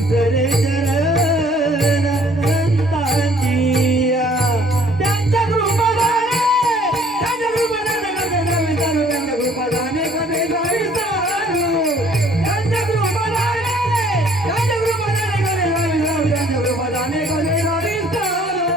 दुसरे चरण संतांची त्यांच्या कृपादाने त्यांच्या कृपादाने त्यांच्या कृपादाने कधी जाविसारू त्यांच्या कृपादाने त्यांच्या कृपादाने कधी जाविसारू त्यांच्या कृपादाने कधी जाविसारू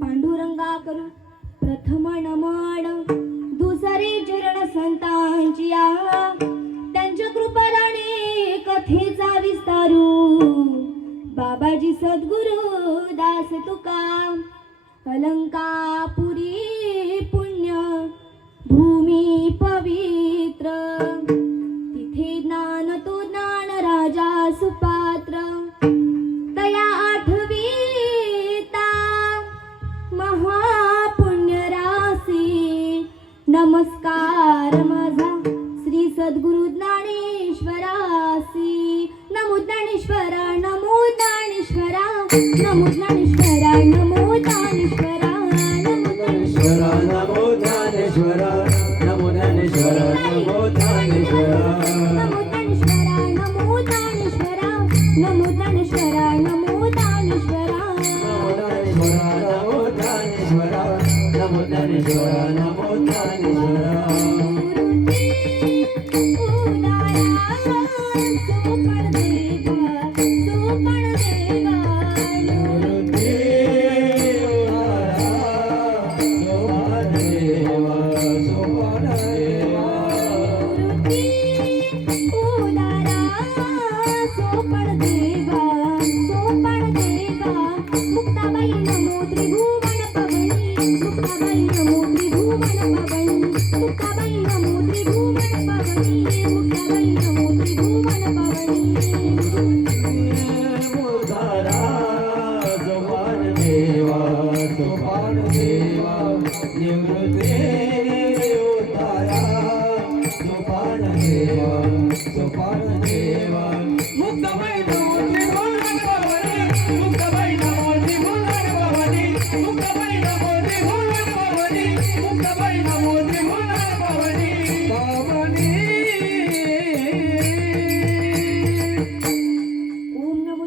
पांडुरंगा करू प्रथम नमन दुसरे चरण संतांची त्यांच्या कृपाने कथेचा विस्तारू बाबाजी सद्गुरु दास तुका अलंकापुरी पुण्य भूमी पवित्र तिथे ज्ञान तो ज्ञान राजा सुपात्र तया आठवीता महापुण्य राशी नमस्कार माझा श्री सद्गुरु ज्ञानेश्वरासी नमो ज्ञानेश्वरा नमो ज्ञानेश्वरा नमो ज्ञानेश्वरा नमो ज्ञानेश्वरा नमो ज्ञानेश्वरा नमो ज्ञानेश्वरा नमो ज्ञानेश्वरा नमो ज्ञानेश्वरा नमो ज्ञानेश्वरा नमो ज्ञानेश्वरा नमो ज्ञानेश्वरा नमो ज्ञानेश्वरा नमो ज्ञानेश्वरा नमो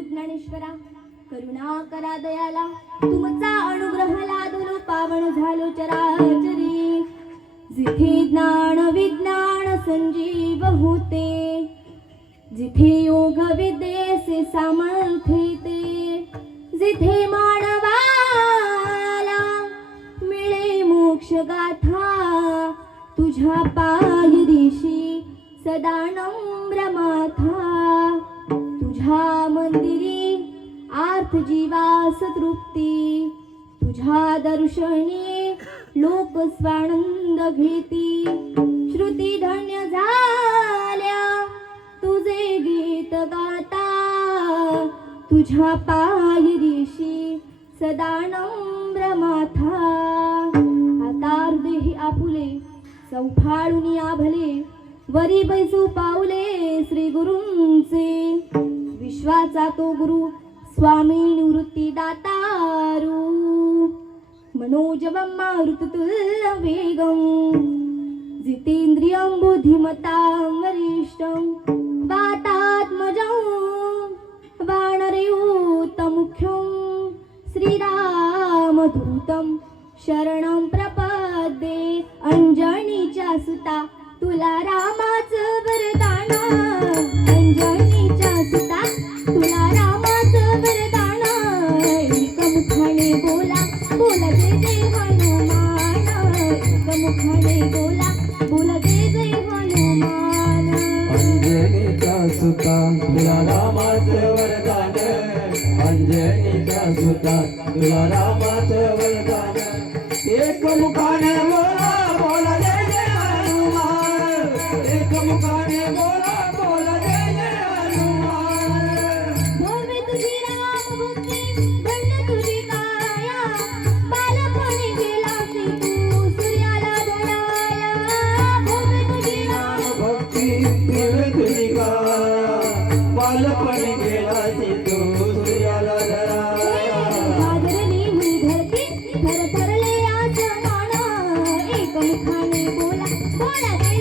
ज्ञानेश्वरा करुणा करा दयाला तुमचा अनुग्रह लादलो पावन झालो चराचरी जिथे ज्ञान विज्ञान संजीव होते जिथे योग विद्येचे सामर्थ्य येते जिथे मानवाला मिळे मोक्ष गाथा तुझ्या पायरीशी सदा नम्र माथा तुझ्या मंदिरी आर्थ जीवास तृप्ती तुझ्या दर्शनी लोक स्वानंद घेती श्रुती धन्य झाल्या तुझे गीत गाता तुझ्या पायरीशी सदा नम्र माथा आता हृदय आपुले चौफाळून आभले वरी बैसू पावले श्री गुरूंचे विश्वाचा तो गुरु स्वामी निवृत्ती दातारू मनोजवं मारुततुल्य वेगं जितेन्द्रियं बुद्धिमतां वरिष्ठं वातात्मजं वानरयूतमुख्यं श्रीरामदूतं शरणं प्रपद्ये अंजनीच्या सुता तुला रामाचं वरदान अंजनीच्या सुता तुला रामाचं वरदान एकमुखाने बोला बोला जय जय हनुमान एकमुखाने बोला बोला जय जय हनुमान अंजनीचा सुता तुला रामाचं वरदान अंजनीचा सुता तुला रामाचं वरदान एकमुखाने बोला बोला जय जय हनुमान एकमुखाने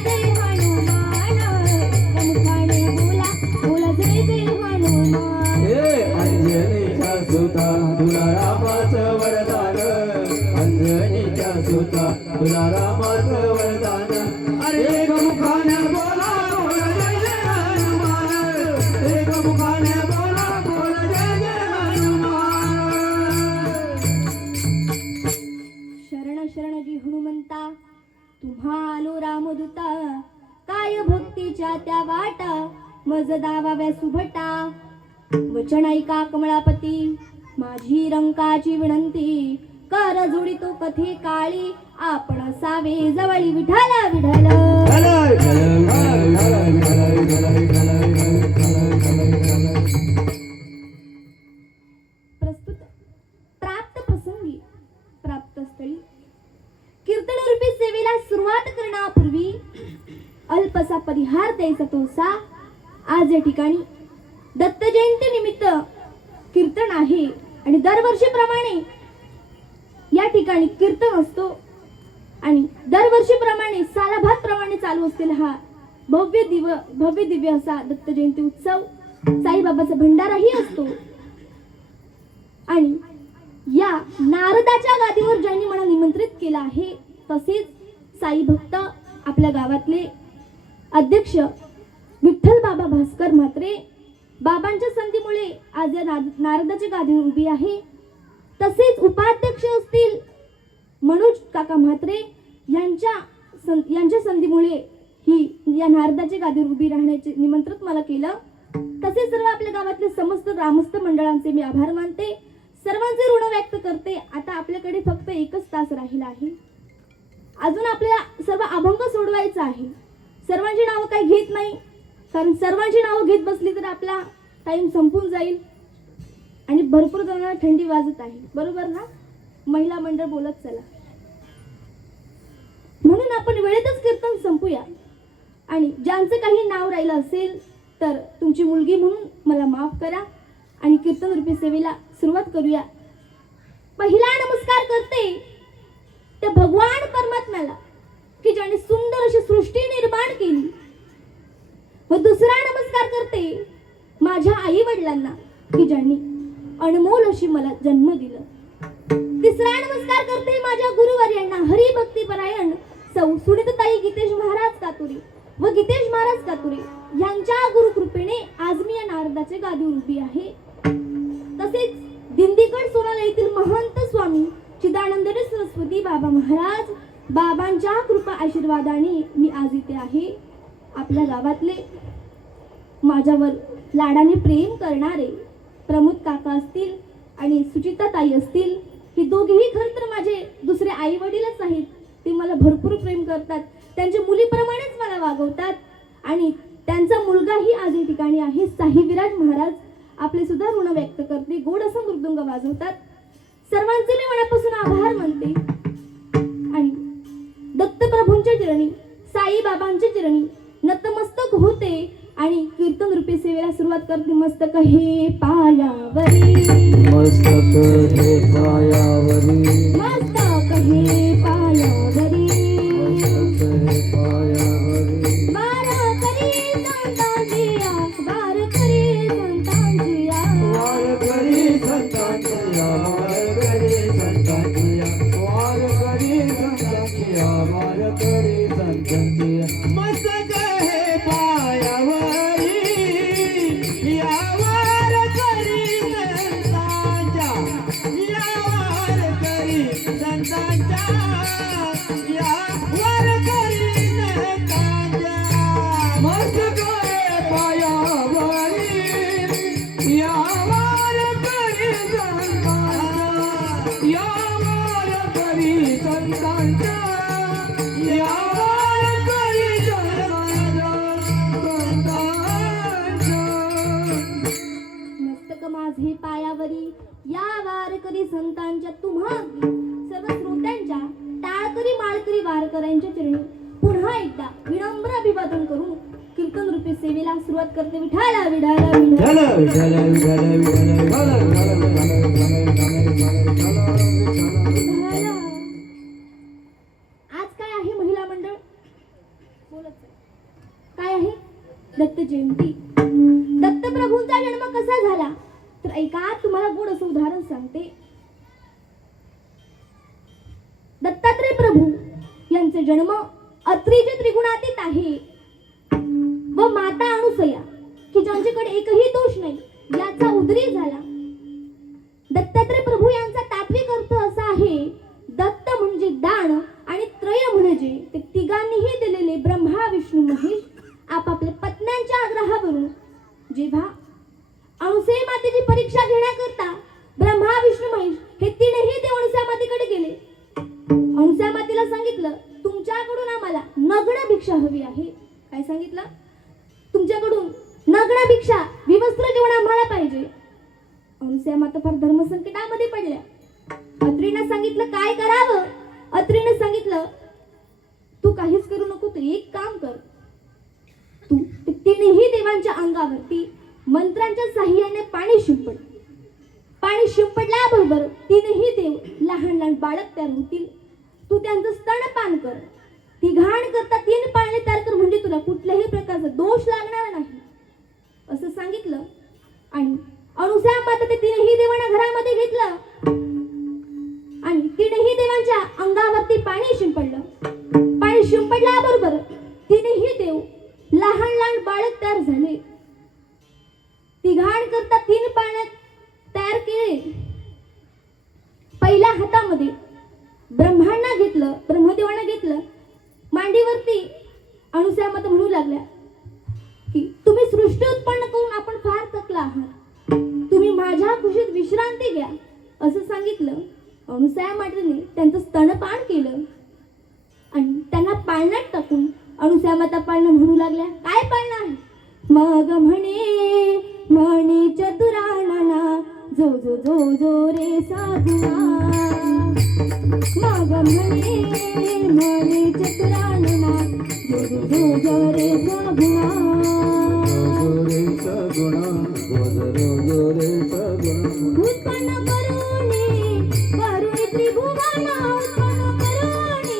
जय हनुमान प्रमुखाने बोला बोला जय जय हनुमान हे अंजनीच्या सुता तुला रामाचं वरदान अंजनीच्या सुता तुला रामाचं वरदान अरे एकमुखाने बोला बोल जय जय हनुमान एकमुखाने बोला बोल जय जय हनुमान शरण शरण जी हनुमंता तुम्हा आलो रामदूता काय भक्तीच्या त्या वाटा मज दावाव्या सुभटा वचन ऐका कमळापती माझी रंकाची विनंती कर जोडी तो कथे काळी आपण सावे जवळी विठाला विठल प्रस्तुत प्राप्त प्रसंगी प्राप्त स्थळी कीर्तनरूपी सेवेला सुरुवात करण्यापूर्वी अल्पसा परिहार द्यायचा तोसा आज या ठिकाणी दत्त जयंती निमित्त कीर्तन आहे आणि दरवर्षीप्रमाणे या ठिकाणी कीर्तन असतो आणि दरवर्षीप्रमाणे सालाभात प्रमाणे चालू असलेला हा भव्य दिव्य असा दत्त जयंती उत्सव साईबाबाचा भंडाराही असतो आणि या नारदाच्या गादीवर ज्यांनी मला निमंत्रित केलं आहे तसेच साई भक्त आपल्या गावातले अध्यक्ष विठ्ठल बाबा भास्कर म्हात्रे बाबांच्या संधीमुळे आज या नारदाच्या गादीवर उभी आहे तसेच उपाध्यक्ष असतील मनोज काका म्हात्रे यांच्या संधीमुळे ही या नारदाच्या गादीवर उभी राहण्याचे निमंत्रित मला केलं तसेच सर्व आपल्या गावातले समस्त ग्रामस्थ मंडळांचे मी आभार मानते सर्वांचे ऋण व्यक्त करते आता आपल्याकडे फक्त 1च तास राहिला आहे अजून आपल्याला सर्व अभंग सोडवायचा आहे सर्वांची नावं काही घेत नाही कारण सर्वांची नावं घेत बसली तर आपला टाइम संपून जाईल आणि भरपूर जणांना थंडी वाजत आहे बरोबर ना महिला मंडळ बोलत चला म्हणून आपण वेळेतच कीर्तन संपूया आणि ज्यांचं काही नाव राहिलं असेल तर तुमची मुलगी म्हणून मला माफ करा आणि कीर्तन रूपी सेवेला सुरुवात करूया पहिला नमस्कार करते त्या भगवान परमात्म्याला की ज्याने सुंदर अशी सृष्टी निर्माण केली व दुसरा नमस्कार करते माझ्या आई वडिलांना की ज्यांनी अनमोल अशी मला जन्म दिला तिसरा नमस्कार करते माझ्या गुरुवर्यांना हरिभक्ती परायण सौ सुनीताई गीतेश महाराज कातुरी व गीतेश महाराज कातुरे यांच्या गुरुकृपेने आज मी या नारदाच्या गादीवर उभी आहे तसेच दिंडीगड सोनाला येथील महंत स्वामी चिदानंद सरस्वती बाबा महाराज बाबांच्या कृपा आशीर्वादाने मी आज इथे आहे आपल्या गावातले माझ्यावर लाडाने प्रेम करणारे प्रमोद काका असतील आणि सुचिता ताई असतील हे दोघेही खरं तर माझे दुसरे आई वडीलच आहेत ते मला भरपूर प्रेम करतात त्यांच्या मुलीप्रमाणेच मला वागवतात आणि त्यांचा मुलगाही आज या ठिकाणी आहे साई विराज महाराज आपले सुद्धा ऋण व्यक्त करते गोड असं मृदुंग वाजवतात सर्वांचे मी मनापासून आभार मानते आणि दत्तप्रभूंच्या चरणी साई बाबांच्या चरणी नतमस्तक होते आणि कीर्तन रूपी सेवेला सुरुवात करते मस्तक हे पायावरी मस्तक हे पायावरी मस्तक हे पायावरी मस्तक हे पायावरी वार करी संतांजिया वार करी संतांजिया वार करी संतांचिया वार करी संतांचिया वार करी संतांचिया वार करी संतांचिया मस्तक हे पायावरी या वार करी संतांच्या या वार करी संतांच्या या वार करी संतांच्या मस्तक हे पायावरी या वार करी संतांच्या या वार करी संतांच्या या वार करी मस्तक माझे पायावरी या वारकरी संतांच्या तुम्हा सर्व श्रोत्यांच्या टाळकरी माळकरी वारकऱ्यांच्या चरणी पुन्हा एकदा विनम्र अभिवादन करून कीर्तन रूपी सेवेला सुरुवात करते विठाला विठाला विठाला आज काय आहे महिला मंडळ बोलत काय आहे? दत्त जयंती. दत्तप्रभूंचा जन्म कसा झाला तर ऐका, तुम्हाला गोड असं उदाहरण सांगते. दत्तात्रय प्रभू यांचा जन्म अत्रीच्या त्रिगुणातीत आहे व माता अनुसया की ज्यांच्याकडे एकही दोष नाही याचा उदरी झाला. दत्तात्रय प्रभू यांचा तात्विक अर्थ असा आहे, दत्त म्हणजे दान आणि त्रय म्हणजे ते तिघांनीही दिलेले ब्रह्मा विष्णू महेश आपापल्या पत्न्यांच्या आग्रहावरून जेव्हा अनुसया मातेची परीक्षा घेण्याकरता ब्रह्मा विष्णू महेश हे तीनही देव अनुसया मातेकडे गेले. अनुसया मातेला सांगितलं, तुमच्याकडून आम्हाला नग्न भिक्षा हवी आहे. काय सांगितलं? तुमच्याकडून नग्न भिक्षा, विवस्त्र जेवण आम्हाला पाहिजे. अनुसया माता फार धर्मसंकटामध्ये पडल्या. अत्रीने सांगितलं काय करावं. अत्रीने सांगितलं, तू काहीच करू नको, तू एक काम कर, तू तीनही देवांच्या अंगावरती मंत्रांच्या साह्याने पाणी शिंपड. पाणी शिंपडल्याबरोबर तीनही देव लहान लहान बाळक तयार होतील. तू त्यांचं स्तनपान कर. ती घाण करता 3 पाळणे तयार कर, म्हणजे तुला कुठल्याही प्रकारचा दोष लागणार नाही असं सांगितलं. आणि अनुसया माता ते तीनही देवांना घरामध्ये घेतलं आणि तीनही देवांच्या अंगावरती पाणी शिंपडलं. पाणी शिंपडल्याबरोबर तीनही देव लहान लहान बाळक तयार झाले. ती घाण करता 3 पाळणे तयार केले. पहिल्या हातामध्ये ब्रह्मांना घेतलं, ब्रह्मदेवांना घेतलं. मांडीवरती अनुसया माता म्हणू लागल्या की तुम्ही सृष्टी उत्पन्न करून आपण फार थकला आहात, तुम्ही माझ्या कुशीत विश्रांती घ्या असं सांगितलं. अनुसया मातेने त्यांचं स्तनपान केलं आणि त्यांना पाळण्यात टाकून अनुसया माता पाळणं म्हणू लागल्या. काय पाळणं आहे? मग म्हणे म्हणे चतुरानना जो जो जो जो रे साधुना. मग म्हणे म्हणे चतुरानना जो जो जो जो रे साधुना. उत्पन्न करुणी करुणी त्रिभुवना. उत्पन्न करुणी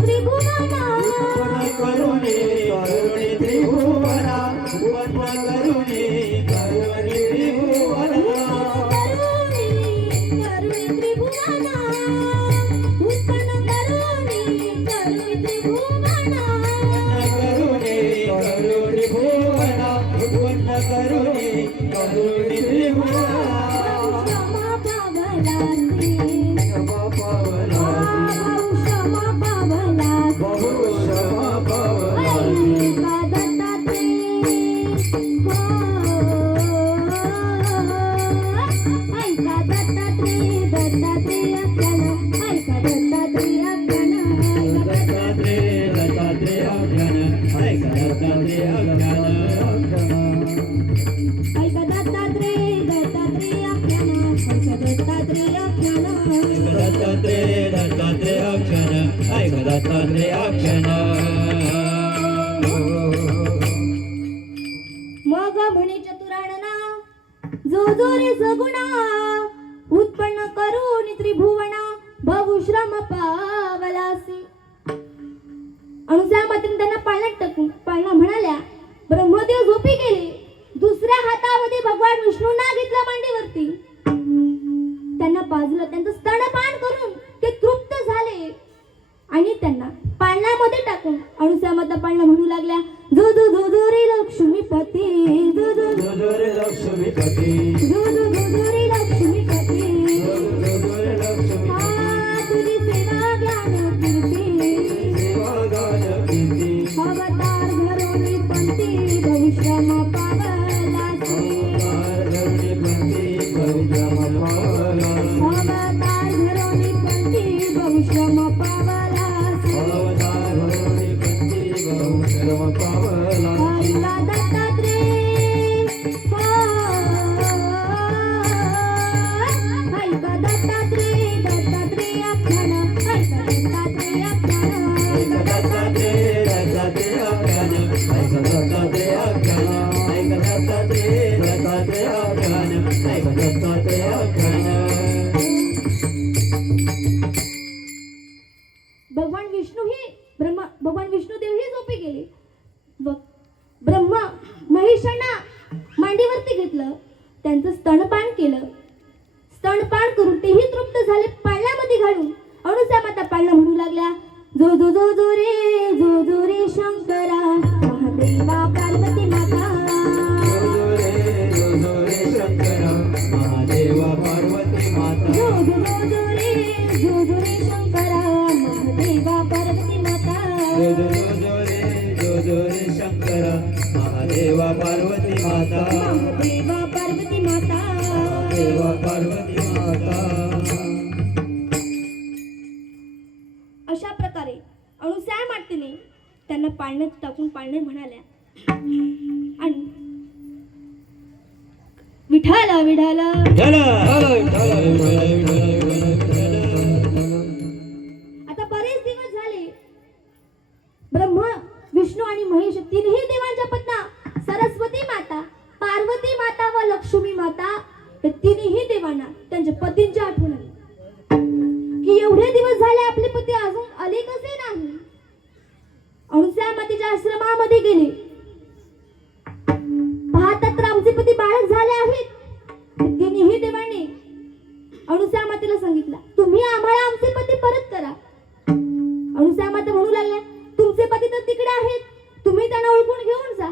त्रिभुवना. करुणे करुणे त्रिभुवना. उत्पन्न करुणे करुणे त्रिभुवना. करुणी त्रिभुवना. उत्पन्न करुणी करुणी त्रिभुवना. करुणे करुणे भुवना. उत्पन्न करुणे करुणे त्रिभुवना. क्षमा पावलासी. क्षमा पावलासी. क्षमा पावलासी. बहु क्षमा पावलासी. ऐका दत्तात्रय. ऐका दत्तात्रय. दत्तात्रय आख्यान. ऐका दत्तात्रय आख्यान. दत्तात्रय दत्तात्रय आख्यान. ऐका दत्तात्रय आख्यान. ऐका दत्तात्रय. दत्तात्रय आख्यान. ऐका दत्तात्रय आख्यान. दत्तात्रय दत्तात्रय आख्यान. ऐका दत्तात्रय आख्यान. मग म्हणे चतुरानना जो जो रे सगुणा. उत्पन्न करून त्रिभुवना. बहुश्रम पावलासी. अनुसया मातेने त्यांना पाळण्यात टाकून पाळणा म्हणाल्या. ब्रह्मदेव झोपी गेले. दुसऱ्या हातामध्ये भगवान विष्णूंना घेतलं मांडीवरती. त्यांना पाजलं. त्यांचं स्तनपान करून ते तृप्त झाले आणि त्यांना पाळण्यामध्ये टाकून अनुसया माता पाळणं म्हणू लागल्या. जो जो जो जो रे लक्ष्मीपती. जो जो जो जो रे लक्ष्मीपती. जो जो जो जो रे लक्ष्मीपती. जो जो रे लक्ष्मीपती. तुझी सेवा ज्ञान कीर्ती. सेवा गान कीर्ती. अवतार घरोनी पंथी भविष्यम पावलासी. अवतार घरोनी पंथी भविष्यम पावलासी. अवतार घरोनी पंथी भविष्यम पावलासी. अवतार घरोनी पंथी भविष्यम पावलासी. ऐका दत्तात्रय. ऐका दत्तात्रय. दत्तात्रय आख्यान. ऐका दत्तात्रय आख्यान. ऐका दत्तात्रय दत्तात्रय आख्यान. ऐका दत्तात्रय आख्यान. ऐका दत्तात्रय दत्तात्रय आख्यान. ऐका दत्तात्रय आख्यान. भगवान विष्णू ही भगवान विष्णुदेव ही झोपी गेले. केलं. स्तनपान करून तेही तृप्त झाले. पाळण्यामध्ये घालून अणुसा माता पाळणं म्हणू लागल्या. जो जो जो जो रे शंकरा महादेवा पार्वती माता. जो रे शंकरा महादेवा पार्वती माता. जो रे शंकरा महादेवा पार्वती माता. जो रे शंकरा महादेवा पार्वती माता. महादेवा पार्वती माता. देवा पार्वती माता. अशा प्रकारे अणुसा मातेने त्यांना पाळण्यात टाकून पाळणे म्हणाल्या. आणि विठाला विठाला आता बरेच दिवस झाले. ब्रह्मा विष्णू आणि महेश तीनही देवांच्या पत्ना सरस्वती माता, पार्वती माता व लक्ष्मी माता या तिन्ही देवांना त्यांच्या पतींची आठवण आली की एवढे दिवस झाले आपले पती अजून आले कसे नाही. अणुसा मातेच्या आश्रमामध्ये गेले. पाहतात तर आमचे पती बाळक झाले आहेत. तिन्ही देवांनी अणुसा मातेला सांगितलं, तुम्ही आम्हाला आमचे पती परत करा. अणुसा माता म्हणू लागल्या, तुमचे पती तर तिकडे आहेत, तुम्ही त्यांना ओळखून घेऊन जा.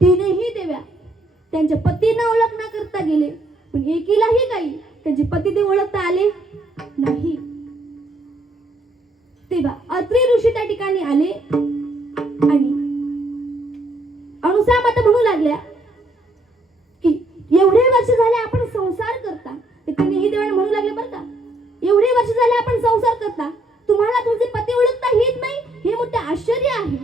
तीनही देव्या त्यांच्या पतींना ओळख न करता गेले. पण एकीलाही काही त्यांचे पती ते ओळखता आले नाही. तेव्हा अत्रि ऋषी त्या ठिकाणी आले आणि अणुसा माता म्हणू लागल्या की एवढे वर्ष झाले आपण संसार करता. तिन्ही देवांना म्हणू लागले, बरं का, एवढे वर्ष झाले आपण संसार करता, तुम्हाला तुमचे पती ओळखता येत नाही, हे मोठे आश्चर्य आहे.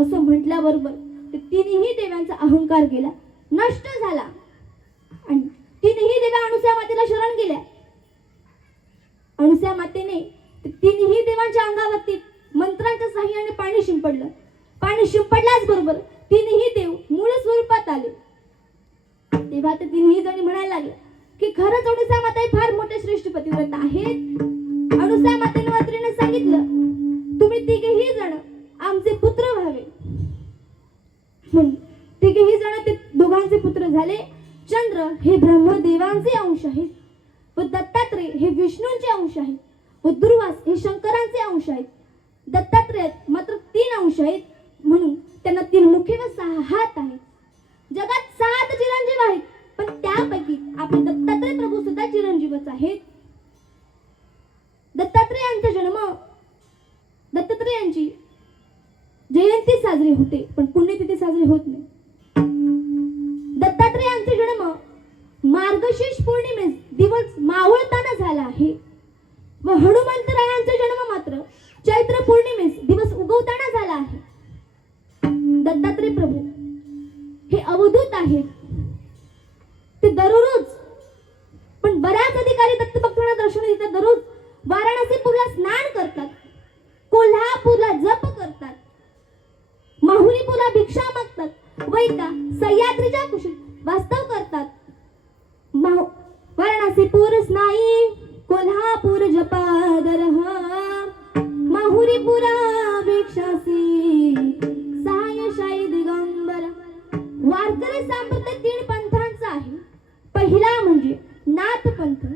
असं म्हटल्याबरोबर ते तिन्ही देवांचा अहंकार गेला, नष्ट झाला. आणि तिन्ही देवा अणुसा मातेला शरण गेल्या. अणुसा मातेने तिन्ही देवांच्या अंगावरती मंत्रांच्या साह्याने पाणी शिंपडलं. पाणी शिंपडल्याच बरोबर तिन्ही देव मूळ स्वरूपात आले. तेव्हा ते तिन्ही जणी म्हणायला लागले की खरंच अणुसा माता ही फार मोठे श्रेष्ठ पतिव्रत आहेत. अणुसा मातेने अत्रीने सांगितलं, तुम्ही तिघेही जण आमचे पुत्र व्हावे. म्हणून तिघेही जण ते दोघांचे पुत्र झाले. चंद्र हे ब्रह्मदेवांचे अंश आहेत व दत्तात्रय हे विष्णूंचे अंश आहेत व दुर्वास हे शंकरांचे अंश आहेत. दत्तात्रयात मात्र 3 अंश आहेत, म्हणून त्यांना 3 मुखे व 6 हात आहेत. जगात 7 चिरंजीव आहेत, पण त्यापैकी आपले दत्तात्रय प्रभू सुद्धा चिरंजीवच आहेत. दत्तात्रयांची जयंती साजरी होते, पण पुण्यतिथी साजरी होत नाही. दत्तात्रयांचा जन्म मार्गशीर्ष पौर्णिमेस दिवस मावळताना झाला आहे व हनुमंतरायांचा जन्म मात्र चैत्र पौर्णिमेस दिवस उगवताना झाला आहे. दत्तात्रय प्रभू हे अवधूत आहेत. ते दररोज, पण बऱ्याच अधिकारी दत्तभक्तांना दर्शन देतात. दररोज वाराणसीपूरला स्नान करतात, कोल्हापूरला जप करतात, माहुलीपूरला भिक्षा मागतात व एका सह्याद्रीच्या कुशीत वास्तव करतात. वाराणसीपूर स्नाई कोल्हापूर जपादरह माहुलीपुरा भिक्षासी सहायशाही दिगंबर. वारकरी संप्रदाय 3 पंथांचा आहे. पहिला म्हणजे नाथ पंथ,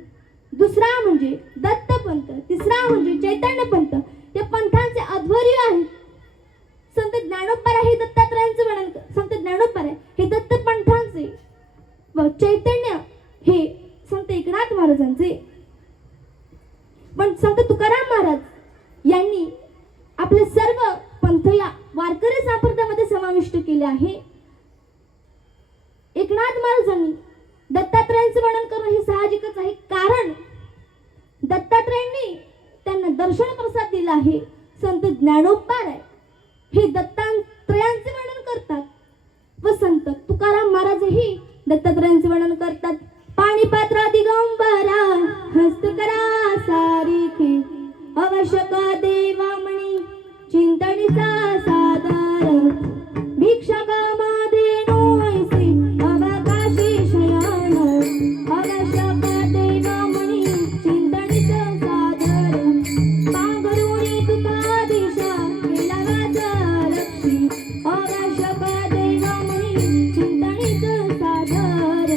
दुसरा म्हणजे दत्त पंथ, तिसरा म्हणजे चैतन्य पंथ. या पंथांचे अध्वर्य आहेत. संत ज्ञानोबा हे दत्तात्रयांचे वर्णन, संत ज्ञानोबा हे दत्त पंथांचे व चैतन्य हे संत एकनाथ महाराजांचे. पण संत तुकाराम महाराज यांनी आपले सर्व पंथ या वारकरी संप्रदायामध्ये समाविष्ट केले आहे. एकनाथ महाराजांनी दत्तात्रयांचे वर्णन करणं हे साहजिकच आहे, कारण दत्तात्रयांनी त्यांना दर्शन प्रसाद दिला आहे. संत ज्ञानोबा हे दत्तात्रयांचे वर्णन करतात व संत तुकाराम महाराजही दत्तात्रयांचे वर्णन करतात. पाणीपात्रा दिगंबरा हस्तकरा सारिखे आवश्यक देवामणी चिंतनीचा सादर भिक्षक मादेनो ऐसे अवकाशी शयन आवश्यक देवामणी चिंतनीचा सादर पांघरुणी तुका दिशा केला वाचा लक्षी आवश्यक देवामणी चिंतनीचा सादर.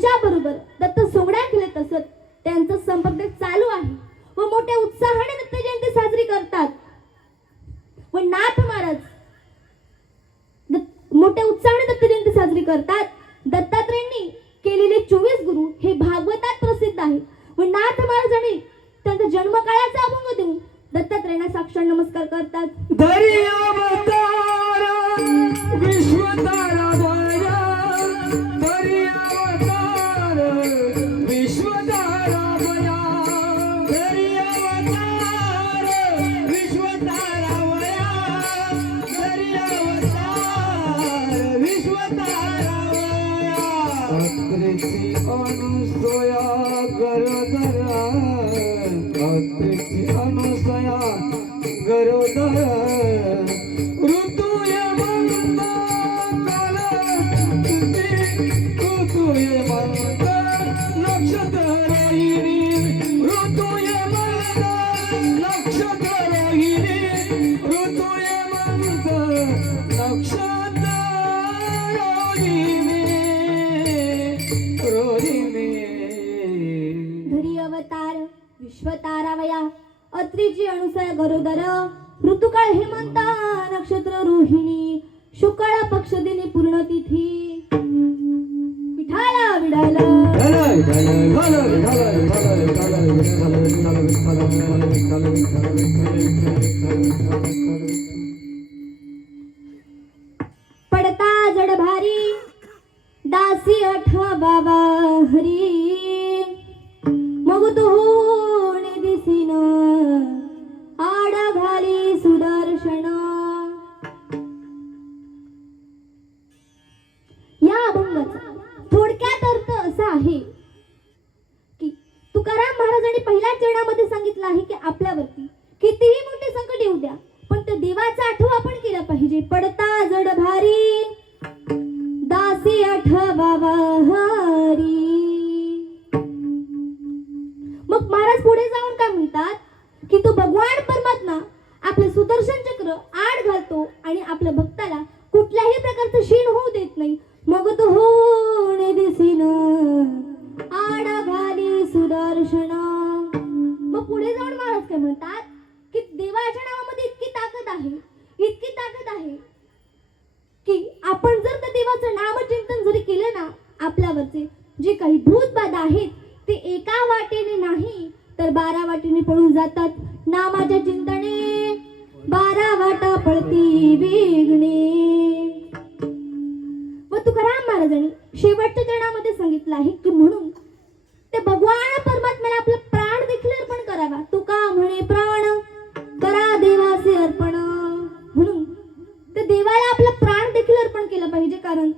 त्यांच्या बरोबर दत्त सोंगड्या खेळत असत. त्यांचा संपर्क चालू आहे व मोठ्या उत्साहाने दत्त जयंती साजरी करतात. व नाथ महाराज मोठ्या उत्साहाने दत्त जयंती साजरी करतात. दत्तात्रेयांनी केलेले 24 गुरु हे भागवतात प्रसिद्ध आहे व नाथ महाराजांनी त्यांचा जन्मकाळाचा अभंग देऊन दत्तात्रेयांना साक्षात नमस्कार करतात. धरी अवतार विश्वतारा बया, धरी अवतार विश्वतारा बया, धरी अवतार विश्वतारा बया, धरी अवतार विश्वतारा बया. अत्रेची अनुसया गरोदरा, अत्रेची अनुसया गरोदर, ऋतुय मंद काल तुझे, ऋतुय मंद नक्षत्रराहिणी, ऋतुय मंद नक्षत्रराहिणी, ऋतुय मंद नक्षत्रराहिणी, रोहिणी. घरी अवतार विश्वतारावया, अत्रीची अनुसया गरोदर, ऋतुकाळ हेमंत नक्षत्र रोहिणी, शुक्ल पक्ष दिनी पूर्ण तिथी. विठाला विडाला पडता जड भारी दासी आठवा बाबा हरी, मग तू दिसीन आडा घाली सुदर्शन. या अभंगाचा थोडक्यात अर्थ असा आहे की तुकाराम महाराजांनी पहिल्या चरणामध्ये सांगितलं आहे की आपल्यावरती कितीही मोठे संकट येऊ द्या पण त्या देवाचा आठवा आपण केला पाहिजे. पडता जड भारी दासी आठवा हरी. मग महाराज पुढे जाऊन काय म्हणतात की तो भगवान परमात्मा आपले सुदर्शन चक्र आड घालतो आणि आपल्या भक्ताला कुठल्याही प्रकारचं क्षीण होऊ देत नाही. मग तो होणे दिसीन आड घाली सुदर्शन. मग पुढे जाऊन महाराज काय म्हणतात की देवाच्या नावामध्ये इतकी ताकद आहे, इतकी ताकद आहे की आपण जर त्या देवाचं नामचिंतन जरी केलं ना, आपल्यावरचे जे काही भूतबाधा आहेत ते एका वाटेने नाही तर 12 वाटेने पळून जातात. नामाच्या चिंतने 12 वाटा पळती वेगणे. व तुकाराम महाराजांनी शेवटच्या चरणामध्ये सांगितलं आहे की म्हणून ते भगवान परमात्म्याला आपला प्राण देखील अर्पण करावा. तुका म्हणे प्राण करा देवाचे अर्पण. म्हणून ते देवाला आपला प्राण देखील अर्पण केलं पाहिजे, कारण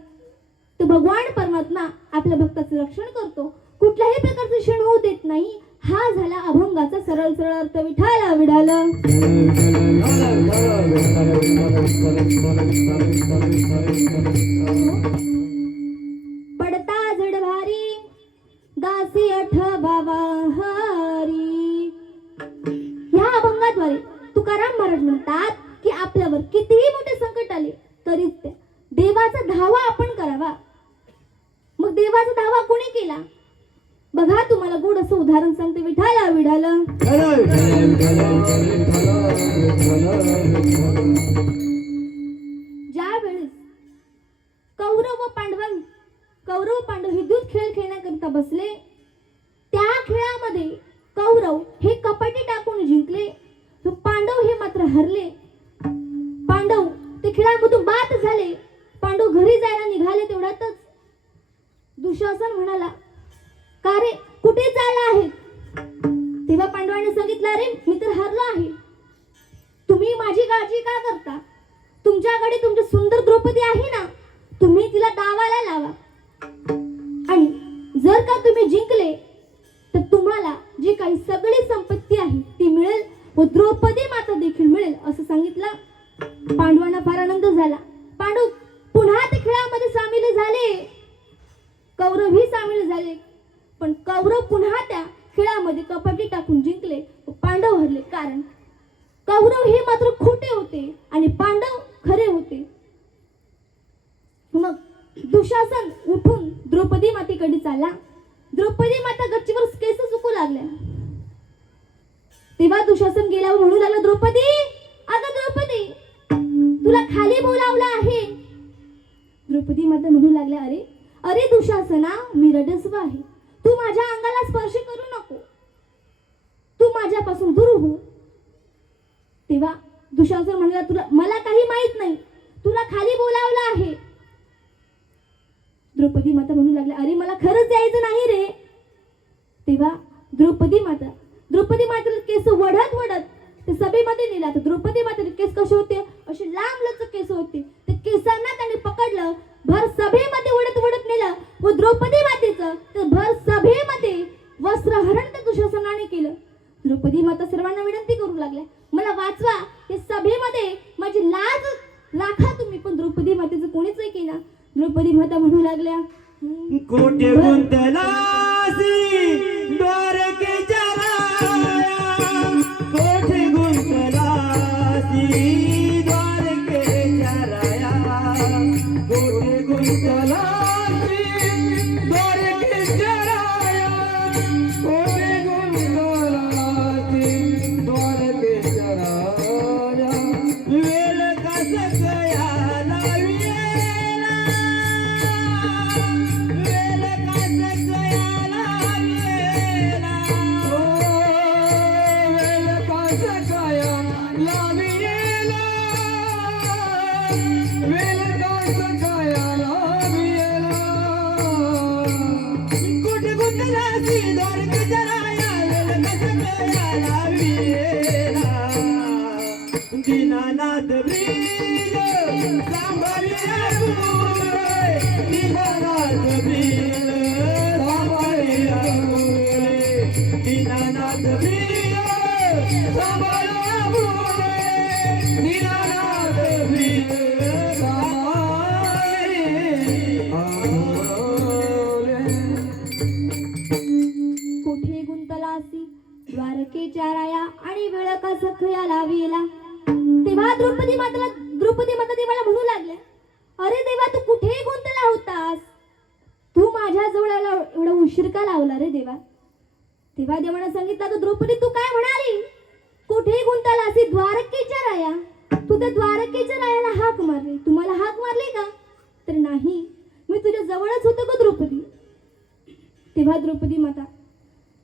तो भगवान परमात्मा आपल्या भक्ताचं रक्षण करतो, कुठल्याही प्रकारचे क्षण होऊ देत नाही. हा झाला अभंगाचा सरळ सरळ अर्थ. विठाला विडाला पडता जड भारी दासी आठवा हरी. ह्या अभंगाद्वारे तुकाराम महाराज म्हणतात की आपल्यावर कितीही मोठे संकट आले तरी देवाचा धावा आपण करावा. मग देवाचा धावा कोणी केला बघा, तुम्हाला गोड असं उदाहरण सांगते. विठाला विडाला ज्या वेळेस कौरव पांडव हे दूध खेळ खेळण्याकरिता बसले, त्या खेळामध्ये कौरव हे कपाटी टाकून जिंकले, पांडव हे मात्र हरले. पांडव ते खेळामधून बाद झाले. पांडव घरी जायला निघाले तेवढ्यातच दुशासन म्हणाला, का रे कुठे चालला आहे? तेव्हा पांडवांनी सांगितलं, अरे मी तर हरलो आहे, तुम्ही माझी काळजी का करता? तुमच्याकडे तुमची सुंदर द्रौपदी आहे ना, तुम्ही तिला दावाला लावा आणि जर का तुम्ही जिंकले तर तुम्हाला जी काही सगळी संपत्ती आहे ती मिळेल व द्रौपदी माता देखील मिळेल असं सांगितलं. पांडवांना फार आनंद झाला. पांडव पुन्हा ते खेळामध्ये सामील झाले, कौरवही सामील झाले, पण कौरव पुन्हा त्या खेळामध्ये कपाटी टाकून जिंकले, पांडव हरले. कारण कौरव हे मात्र खोटे होते आणि पांडव खरे होते. मग दुशासन उठून द्रौपदी मातेकडे चालला. द्रौपदी माता गच्चीवर केस चुकू लागल्या. तेव्हा दुशासन गेल्यावर म्हणू लागला, द्रौपदी, अगं द्रौपदी, तुला खाली बोलावलं आहे. द्रौपदी माता म्हणू लागल्या, अरे अरे दुशासना, मी रडसव आहे. तू माझ्या अंगाला स्पर्श करू नको, तू माझ्यापासून दूर हो. तेव्हा दुशासन म्हणला, तुला मला काही माहित नाही, तुला खाली बोलावलं आहे. द्रौपदी माता म्हणू लागल्या, अरे मला खरंच यायचं नाही रे. तेव्हा द्रौपदी मातेला केस वढत वढत ते सभेमध्ये नेला. तर द्रौपदी मातेचे केस कसे होते, असे लांब लचक केस होते. ते केसांना त्याने पकडलं, भर सभेमध्ये वडत वडत नेलं व द्रौपदी मातेचं तर भर सभेमध्ये वस्त्रहरण त्या दुशासनाने केलं. द्रौपदी माता सर्वांना विनंती करू लागल्या, मला वाचवा, या सभेमध्ये माझी लाज राखा तुम्ही. पण द्रौपदी मातेचं कोणीच नाही केलं. द्रौपदी माता म्हणू लागल्या, कोठे गुंतलासी द्वारकेच्या राया, कोठे गुंतलासी द्वारकेच्या राया, कोठे गुंतलासी द्वारकेच्या राया, कोठे गुंतलासी द्वारकेच्या राया, वेळ कसा गयाला वेला, वेळ कसा गयाला वेला, ओ वेळ कसा गयाला वेला, वेळ कसा गयाला वेला, कुठे गुंतलासी द्वारकेच्या राया, वेळ कसा गयाला वेला, दीनानाथ ब्रीज सांभाळिया गुरे, दीनानाथ ब्रीज सांभाळिया गुरे, दीनानाथ ब्रीज सांभाळिया गुरे, दीनानाथ ब्रीज सांभाळिया गुरे. कोठे गुंतलासी द्वारकेच्या राया आणि वेळ कसा खयाला वेला. तेव्हा द्रौपदी माता देवाला म्हणू लागल्या, अरे देवा, तू कुठे गुंतला होतास, तू माझ्या जवळ एवढा उशीर का लावला रे देवा. तेव्हा देवाने सांगितलं, अगं द्रौपदी, तू काय म्हणाली, कुठे गुंतलासी द्वारकेच्या राया. तू त्या द्वारकेच्या रायाला हाक मारली, तुम्हाला हाक मारली का, तर नाही, मी तुझ्या जवळच होतो ग द्रौपदी. तेव्हा द्रौपदी माता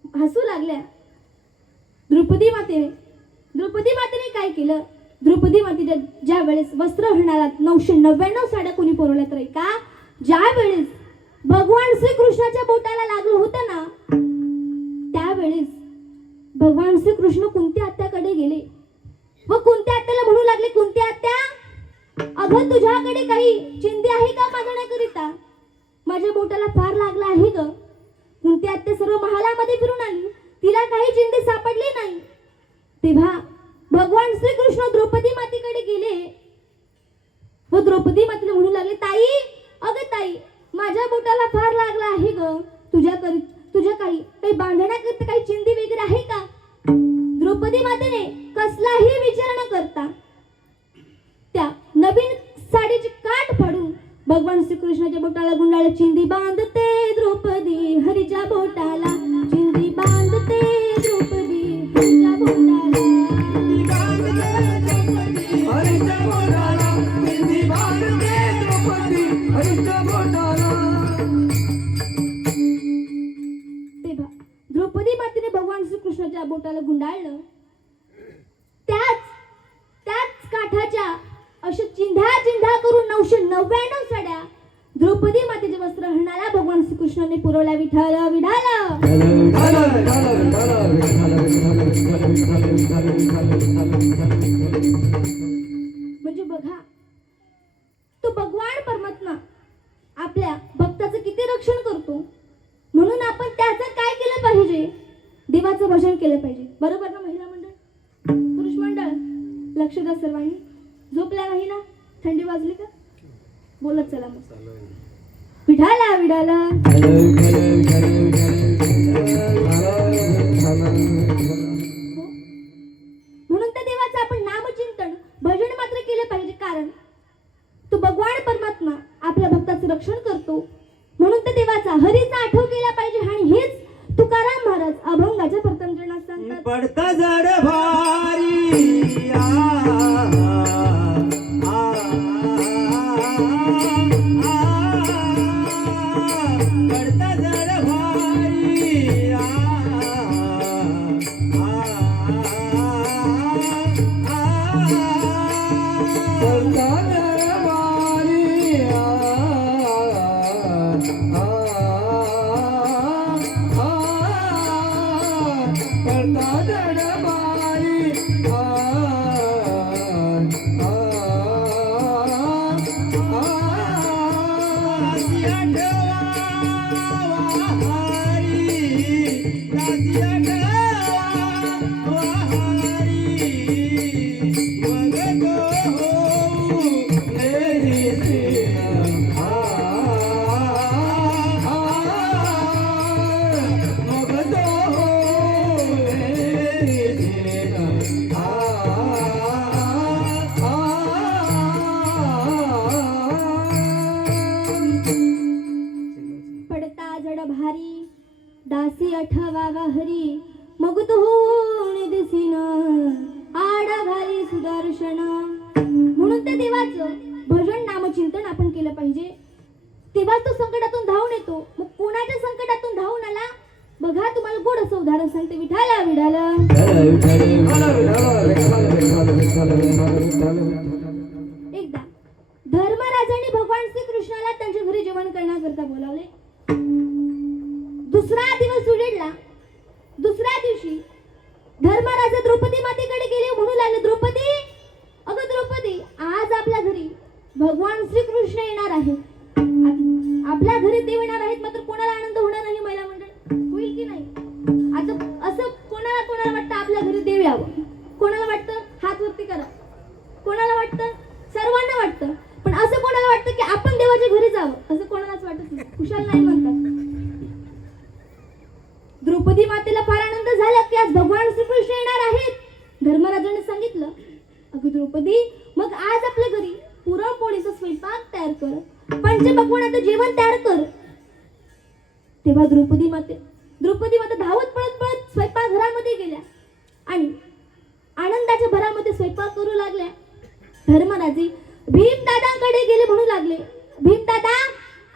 हसू लागल्या. द्रौपदी मातेने काय केलं, द्रौपदी मातेच्या ज्या वेळेस वस्त्रहरणाला 999 साड्या कोणी पुरवल्या तर का, ज्या वेळेस भगवान श्रीकृष्णाच्या बोटाला लागलं होतं ना, त्यावेळेस भगवान श्रीकृष्ण कुंती आत्याकडे गेले व कुंती आत्याला म्हणू लागले, कुंती आत्या, अगं तुझ्याकडे काही चिंदी आहे का मागण्याकरिता, माझ्या बोटाला फार लागला आहे ग. कुंती आत्या सर्व महालामध्ये फिरून आली, तिला काही चिंदी सापडली नाही. तेव्हा भगवान श्रीकृष्ण द्रौपदी मातेकडे गेले व द्रौपदी मातेला म्हणू लागले, ताई, अगं ताई, माझ्या बोटाला फार लागला आहे ग, तुझ्या काही बांधण्याकरिता काही चिंदी वगैरे आहे का. द्रौपदी मातेने कसलाही विचार न करता त्या नवीन साडीची काठ फाडून भगवान श्रीकृष्णाच्या बोटाला गुंडाळले. चिंदी बांधते द्रौपदी हरीच्या बोटाला, चिंदी बांधते द्रौपदी हरीच्या बोटाला, हरीच्या बोटाला, चिंदी बांधते द्रौपदी हरीच्या बोटाला. तेव्हा द्रौपदी मातेने भगवान श्रीकृष्णाच्या बोटाला गुंडाळलं. त्याच काठाच्या अशा चिंध्या करून 999 साड्या द्रौपदी मातेच्या वस्त्रहरणाला भगवान श्रीकृष्णाने पुरवल्या. विठ्ठल विठ्ठल. म्हणजे बघा, तो भगवान परमात्मा आपल्या भक्ताचं किती रक्षण करतो. म्हणून आपण त्याचं काय केलं पाहिजे, देवाचं भजन केलं पाहिजे. बरोबर ना महिला मंडळ, पुरुष मंडळ, लक्ष द्या सर्वांनी. झोपल्या नाही ना, थंडी वाजली का, बोलत चला मग. विठाला विडाला. म्हणून त्या देवाचं आपण नामचिंतन भजन मात्र केलं पाहिजे, कारण तो भगवान परमात्मा आपल्या भक्ताचं रक्षण पडता जड भारी पडता जड भारी पडता जड भारी पडता जड भारी दासी आठवावा हरी मग तो होऊन दिसीन आडा घाली सुदर्शन. म्हणून त्या देवाचं भजन नामचिंतन आपण केलं पाहिजे. तेव्हा तो संकटातून धावून येतो. मग कोणाच्या संकटातून धावून आला बघा. तुम्हाला गोड असं उदाहरण सांगते. विठाला विडाला एकदा धर्मराजाने भगवान श्रीकृष्णाला त्यांच्या घरी जेवण करण्याकरता बोलावले. दुसरा दिवस उजेडला. दुसऱ्या दिवशी धर्मराजा द्रौपदी मातेकडे गेले. म्हणू लागले, द्रौपदी, अगं द्रौपदी, आज आपल्या घरी भगवान श्रीकृष्ण येणार आहे. आपल्या घरी देव येणार आहेत. मात्र कोणाला आनंद होणार नाही महिला मंडळ? होईल की नाही? आता असं कोणाला वाटतं आपल्या घरी देव यावं? कोणाला वाटतं? हात वरती करा. कोणाला वाटतं? सर्वांना वाटतं. पण असं कोणाला वाटतं की आपण देवाच्या घरी जावं? असं कोणालाच वाटत नाही. कुशाल नाही म्हणतात. द्रौपदी मातेला फार आनंद झाला की आज भगवान श्रीकृष्ण येणार आहेत. धर्मराजाने सांगितलं, अगं द्रौपदी, मग आज आपल्या घरी पुरणपोळीचा स्वयंपाक तयार कर. पंचपक्वान्नाचं जेवण तयार कर. तेव्हा द्रौपदी माता धावत पळत स्वयंपाकघरामध्ये गेल्या आणि आनंदाच्या भरामध्ये स्वयंपाक करू लागल्या. धर्मराजे भीमदादांकडे गेले. म्हणू लागले, भीमदादा,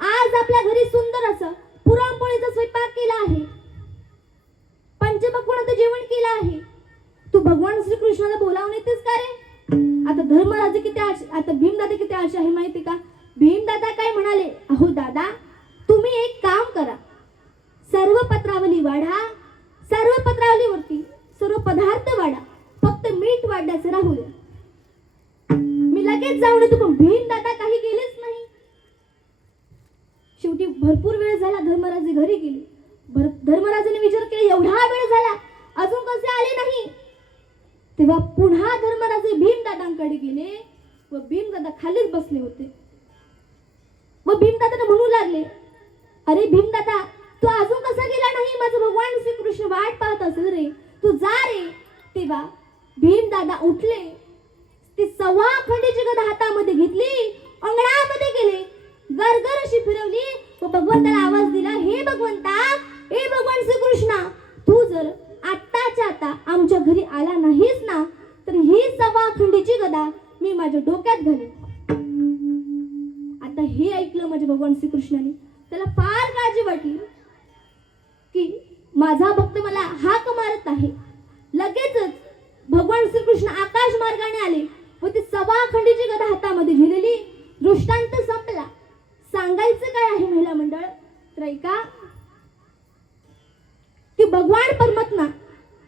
आज आपल्या घरी सुंदर असं पुरणपोळीचा स्वयंपाक केला आहे. पंचपक्वान्नाचं जेवण केलं आहे. तू भगवान श्रीकृष्णाला बोलावून येतेस का रे? आता धर्मराजे आता भीमदादा किती आशा आहे माहिती का? भीमदादा काय म्हणाले, अहो दादा, तुम्ही एक काम करा. सर्व पत्रावली वाढा. सर्व पत्रावलीवरती सर्व पदार्थ वाढा. फक्त मीठ वाढण्याचं राहू दे. मी लगेच जाऊन येतो. पण भीमदादा काही गेलेच नाही. शेवटी भरपूर वेळ झाला. धर्मराजे घरी गेले. धर्मराजाने विचार केला, एवढा वेळ झाला अजून कसे आले नाही? तेव्हा पुन्हा धर्मराजे भीमदादांकडे गेले व भीमदादा खालीच बसले होते. व भीमदादाने म्हणू लागले, अरे भीमदादा, तू अजून कसा गेला नाही? माझं भगवान श्रीकृष्ण वाट पाहत असेल रे. तू जा रे. तेव्हा भीमदादा उठले. ती 1.25 खंडीची गदा हातामध्ये घेतली. अंगणामध्ये गेले. गरगर अशी फिरवली व भगवंताला आवाज दिला, हे भगवंता, हे भगवान श्रीकृष्णा, तू जर आत्ताच्या आता आमच्या घरी आला नाहीस ना, तर ही 1.25 खंडीची गदा मी माझ्या डोक्यात घालेन. आता हे ऐकलं माझ्या भगवान श्रीकृष्णाने. त्याला फार काळजी वाटली की माझा भक्त मला हाक मारत आहे. लगेचच भगवान श्रीकृष्ण आकाश मार्गाने आले व ती 1.25 खंडीची गदा हातामध्ये झेलली. दृष्टांत संपला. सांगायचं काय आहे महिला मंडळ? तर ऐका की भगवान परमात्मा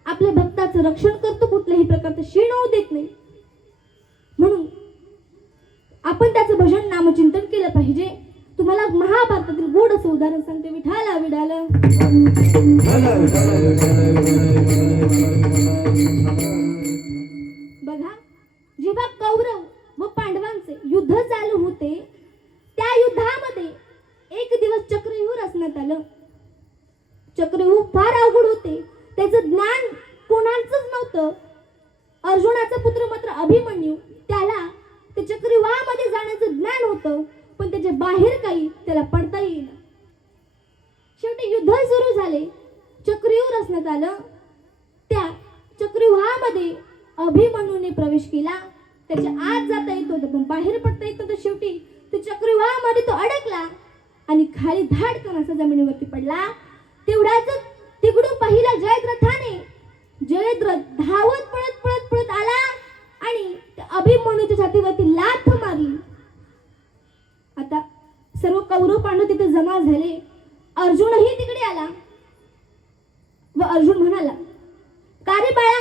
आपल्या भक्ताचं रक्षण करतो. कुठल्याही प्रकारचं शीण होऊ देत नाही. म्हणून आपण त्याचं भजन नामचिंतन केलं पाहिजे. तुम्हाला महाभारतातील गोड असं उदाहरण सांगते. विठाला विडाला बघा, जेव्हा कौरव व पांडवांचे युद्ध चालू होते, त्या युद्धामध्ये एक दिवस चक्रव्यूह रचण्यात आलं. चक्रव्यूह फार अवघड होते. त्याचं ज्ञान कोणाचंच नव्हतं. अर्जुनाचा पुत्र मात्र अभिमन्यू, त्याला ते चक्रव्यूहामध्ये जाण्याचं ज्ञान होतं, पण त्याच्या बाहेर काही त्याला पडता येईल. शेवटी युद्ध सुरू झाले. चक्रव्यूह रचण्यात आलं. त्या चक्रव्यूहामध्ये अभिमन्यूने प्रवेश केला. त्याच्या आत जाता येत होतं पण बाहेर पडता येत होतं. शेवटी ते चक्रव्यूहामध्ये तो अडकला आणि खाली धाडकन असा जमिनीवरती पडला. तेवढ्याच तिकडून पाहिला जयद्रथाने. जयद्रथ धावत पळत पळत पळत आला आणि अभिमन्यूच्या छातीवरती लाथ मारली. आता सर्व कौरव पांडव तिथे जमा झाले. अर्जुनही तिकडे आला व अर्जुन म्हणाला, का रे बाळा,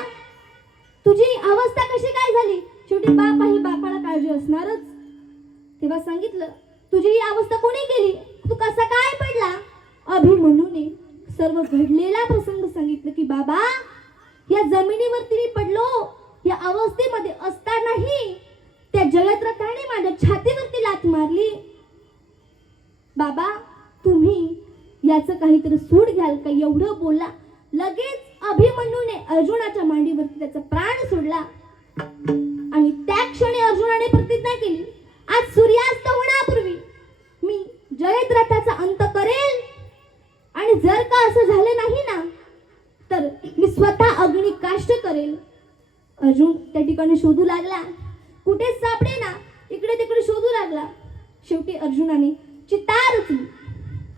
तुझी अवस्था कशी काय झाली? शेवटी बाप आहे, बापाला काळजी असणारच. तेव्हा सांगितलं, तुझी ही अवस्था कोणी केली? तू कसा काय पडला? अभिमन्यूने सर्व घडलेला प्रसंग सांगितलं की बाबा, या जमिनीवरती मी पडलो. या अवस्थेमध्ये असतानाही त्या जयद्रथाने माझ्या छातीवरती लाथ मारली. बाबा, तुम्ही याचं काहीतरी सूड घ्याल का? एवढं बोलला. लगेच अभिमन्यूने अर्जुनाच्या मांडीवरती त्याचा प्राण सोडला. आणि त्या क्षणी अर्जुनाने प्रतिज्ञा केली, आज सूर्यास्त होण्यापूर्वी मी जयद्रथाचा अंत करेल. आणि जर का असं झालं नाही ना, तर मी स्वतः अग्नी काष्ट करेल. अर्जुन त्या ठिकाणी शोधू लागला, कुठेच सापडे ना, इकडे तिकडे शोधू लागला. शेवटी अर्जुनाने चिता रचली.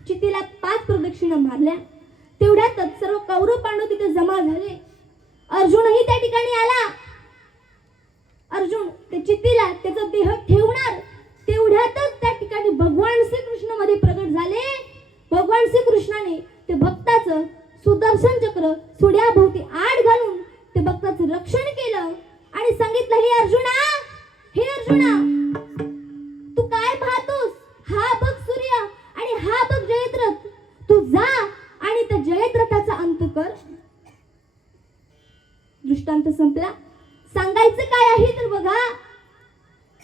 चितीला 5 प्रदक्षिणा मारल्या. तेवढ्यातच सर्व कौरव पांडव तिथे जमा झाले. अर्जुनही त्या ठिकाणी आला. अर्जुन त्या चितीला त्याचा देह ठेवणार, तेवढ्यातच त्या ठिकाणी भगवान श्रीकृष्ण मध्ये प्रगट झाले. भगवान श्रीकृष्णाने ते भक्ताचं सुदर्शन चक्र सुड्याभोवती आड घालून ते भक्ताचं रक्षण केलं आणि सांगितलं, हे अर्जुना, हे अर्जुना, तू काय पाहतोस? हा बघ सूर्य आणि हा बघ जयद्रथ. तू जा आणि त्या जयद्रथाचा अंत कर. दृष्टांत संपला. सांगायचं काय आहे तर बघा,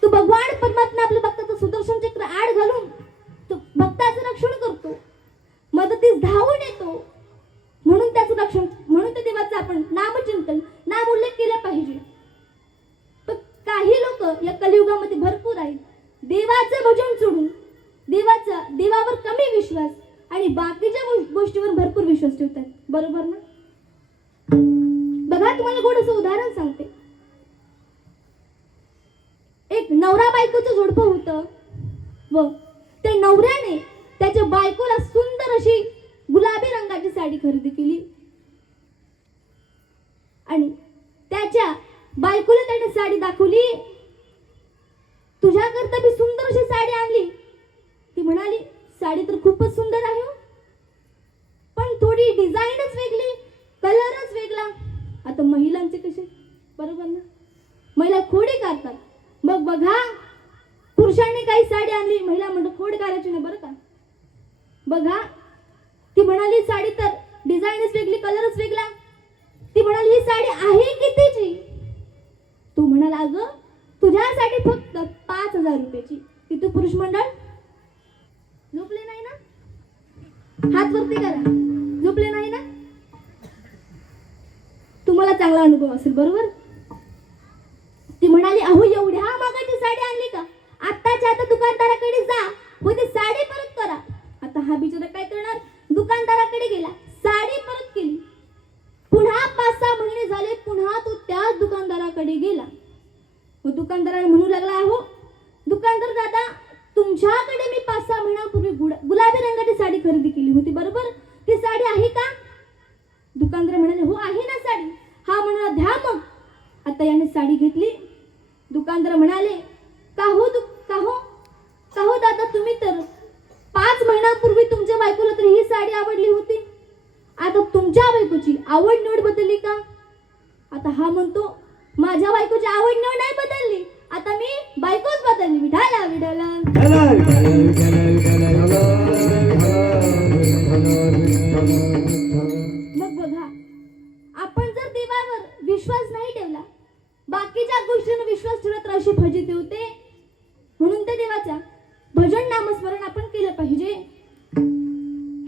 तू भगवान परमात्मा आपल्या भक्ताचं सुदर्शन चक्र आड घालून तो भक्ताचं रक्षण करतो, मदतीस धावून येतो. म्हणून त्याचं रक्षण, म्हणून त्या देवाचं आपण नामचिंतन, नाम उल्लेख केला पाहिजे. पण काही लोक या कलियुगामध्ये भरपूर आहेत. देवाचं भजन सोडून देवावर कमी विश्वास आणि बाकीच्या गोष्टीवर भरपूर विश्वास ठेवतात. बरोबर ना? बघा, तुम्हाला गोडसं उदाहरण सांगते. एक नवरा बायकोचं जोडपं होतं व त्या नवऱ्याने त्याच्या बायकोला सुंदर अशी गुलाबी रंगाची साडी खरेदी केली आणि त्याच्या बायकोला त्याने साडी दाखवली. तुझ्याकरता मी सुंदर अशी साडी आणली. ती म्हणाली, साडी तर खूपच सुंदर आहे, पण थोडी डिझाईनच वेगळी, कलरच वेगळा. आता महिलांचे कसे, बरोबर ना? महिला खोडी काढतात. मग बघा, पुरुषांनी काही साडी आणली, महिला म्हणतो खोड काढायची ना, बरं का? बघा, ती म्हणाली साडी तर डिझाईनच वेगळी, कलरच वेगळा. ती म्हणाली, ही साडी आहे कितीची? तू म्हणाला, अगं तुझ्यासाठी फक्त 5,000 रुपयाची. किती पुरुष मंडळ झोपले नाही ना? हात वरती करा. झोपले नाही ना? तुम्हाला चांगला अनुभव असेल, बरोबर? ती म्हणाली, अहो एवढ्या महागाची साडी आणली का? आत्ताच्या आता दुकानदाराकडे जा व ती साडी परत करा. आता हा बिचारा काय करणार? दुकानदाराकडे गेला, साडी परत केली. पुन्हा 5-6 महिने झाले, पुन्हा तो त्याच दुकानदाराकडे गेला व दुकानदाराने म्हणू लागला, अहो दुकानदार दादा, तुमच्याकडे मी 5-6 महिन्यापूर्वी गुलाबी रंगाची साडी खरेदी केली होती, बरोबर? ती साडी आहे का? दुकानदार म्हणाले, हो आहे ना साडी. हा म्हणाला, द्या मग. आता याने साडी घेतली. दुकानदार म्हणाले, का हो दादा, तुम्ही तर 5 महिन्यापूर्वी तुमच्या बायकोला तर ही साडी आवडली होती. आता तुमच्या बायकोची आवड निवड बदलली का? आता हा म्हणतो, माझ्या बायकोची आवड निवड नाही बदलली, आता मी बायकोच बदलली. विठाला विठाला. मग बघा, आपण जर देवावर विश्वास नाही ठेवला, बाकीच्या गोष्टींवर विश्वास ठेवला तर अशी फजिती होते. म्हणून त्या देवाचा भजन नामस्मरण आपण केलं पाहिजे.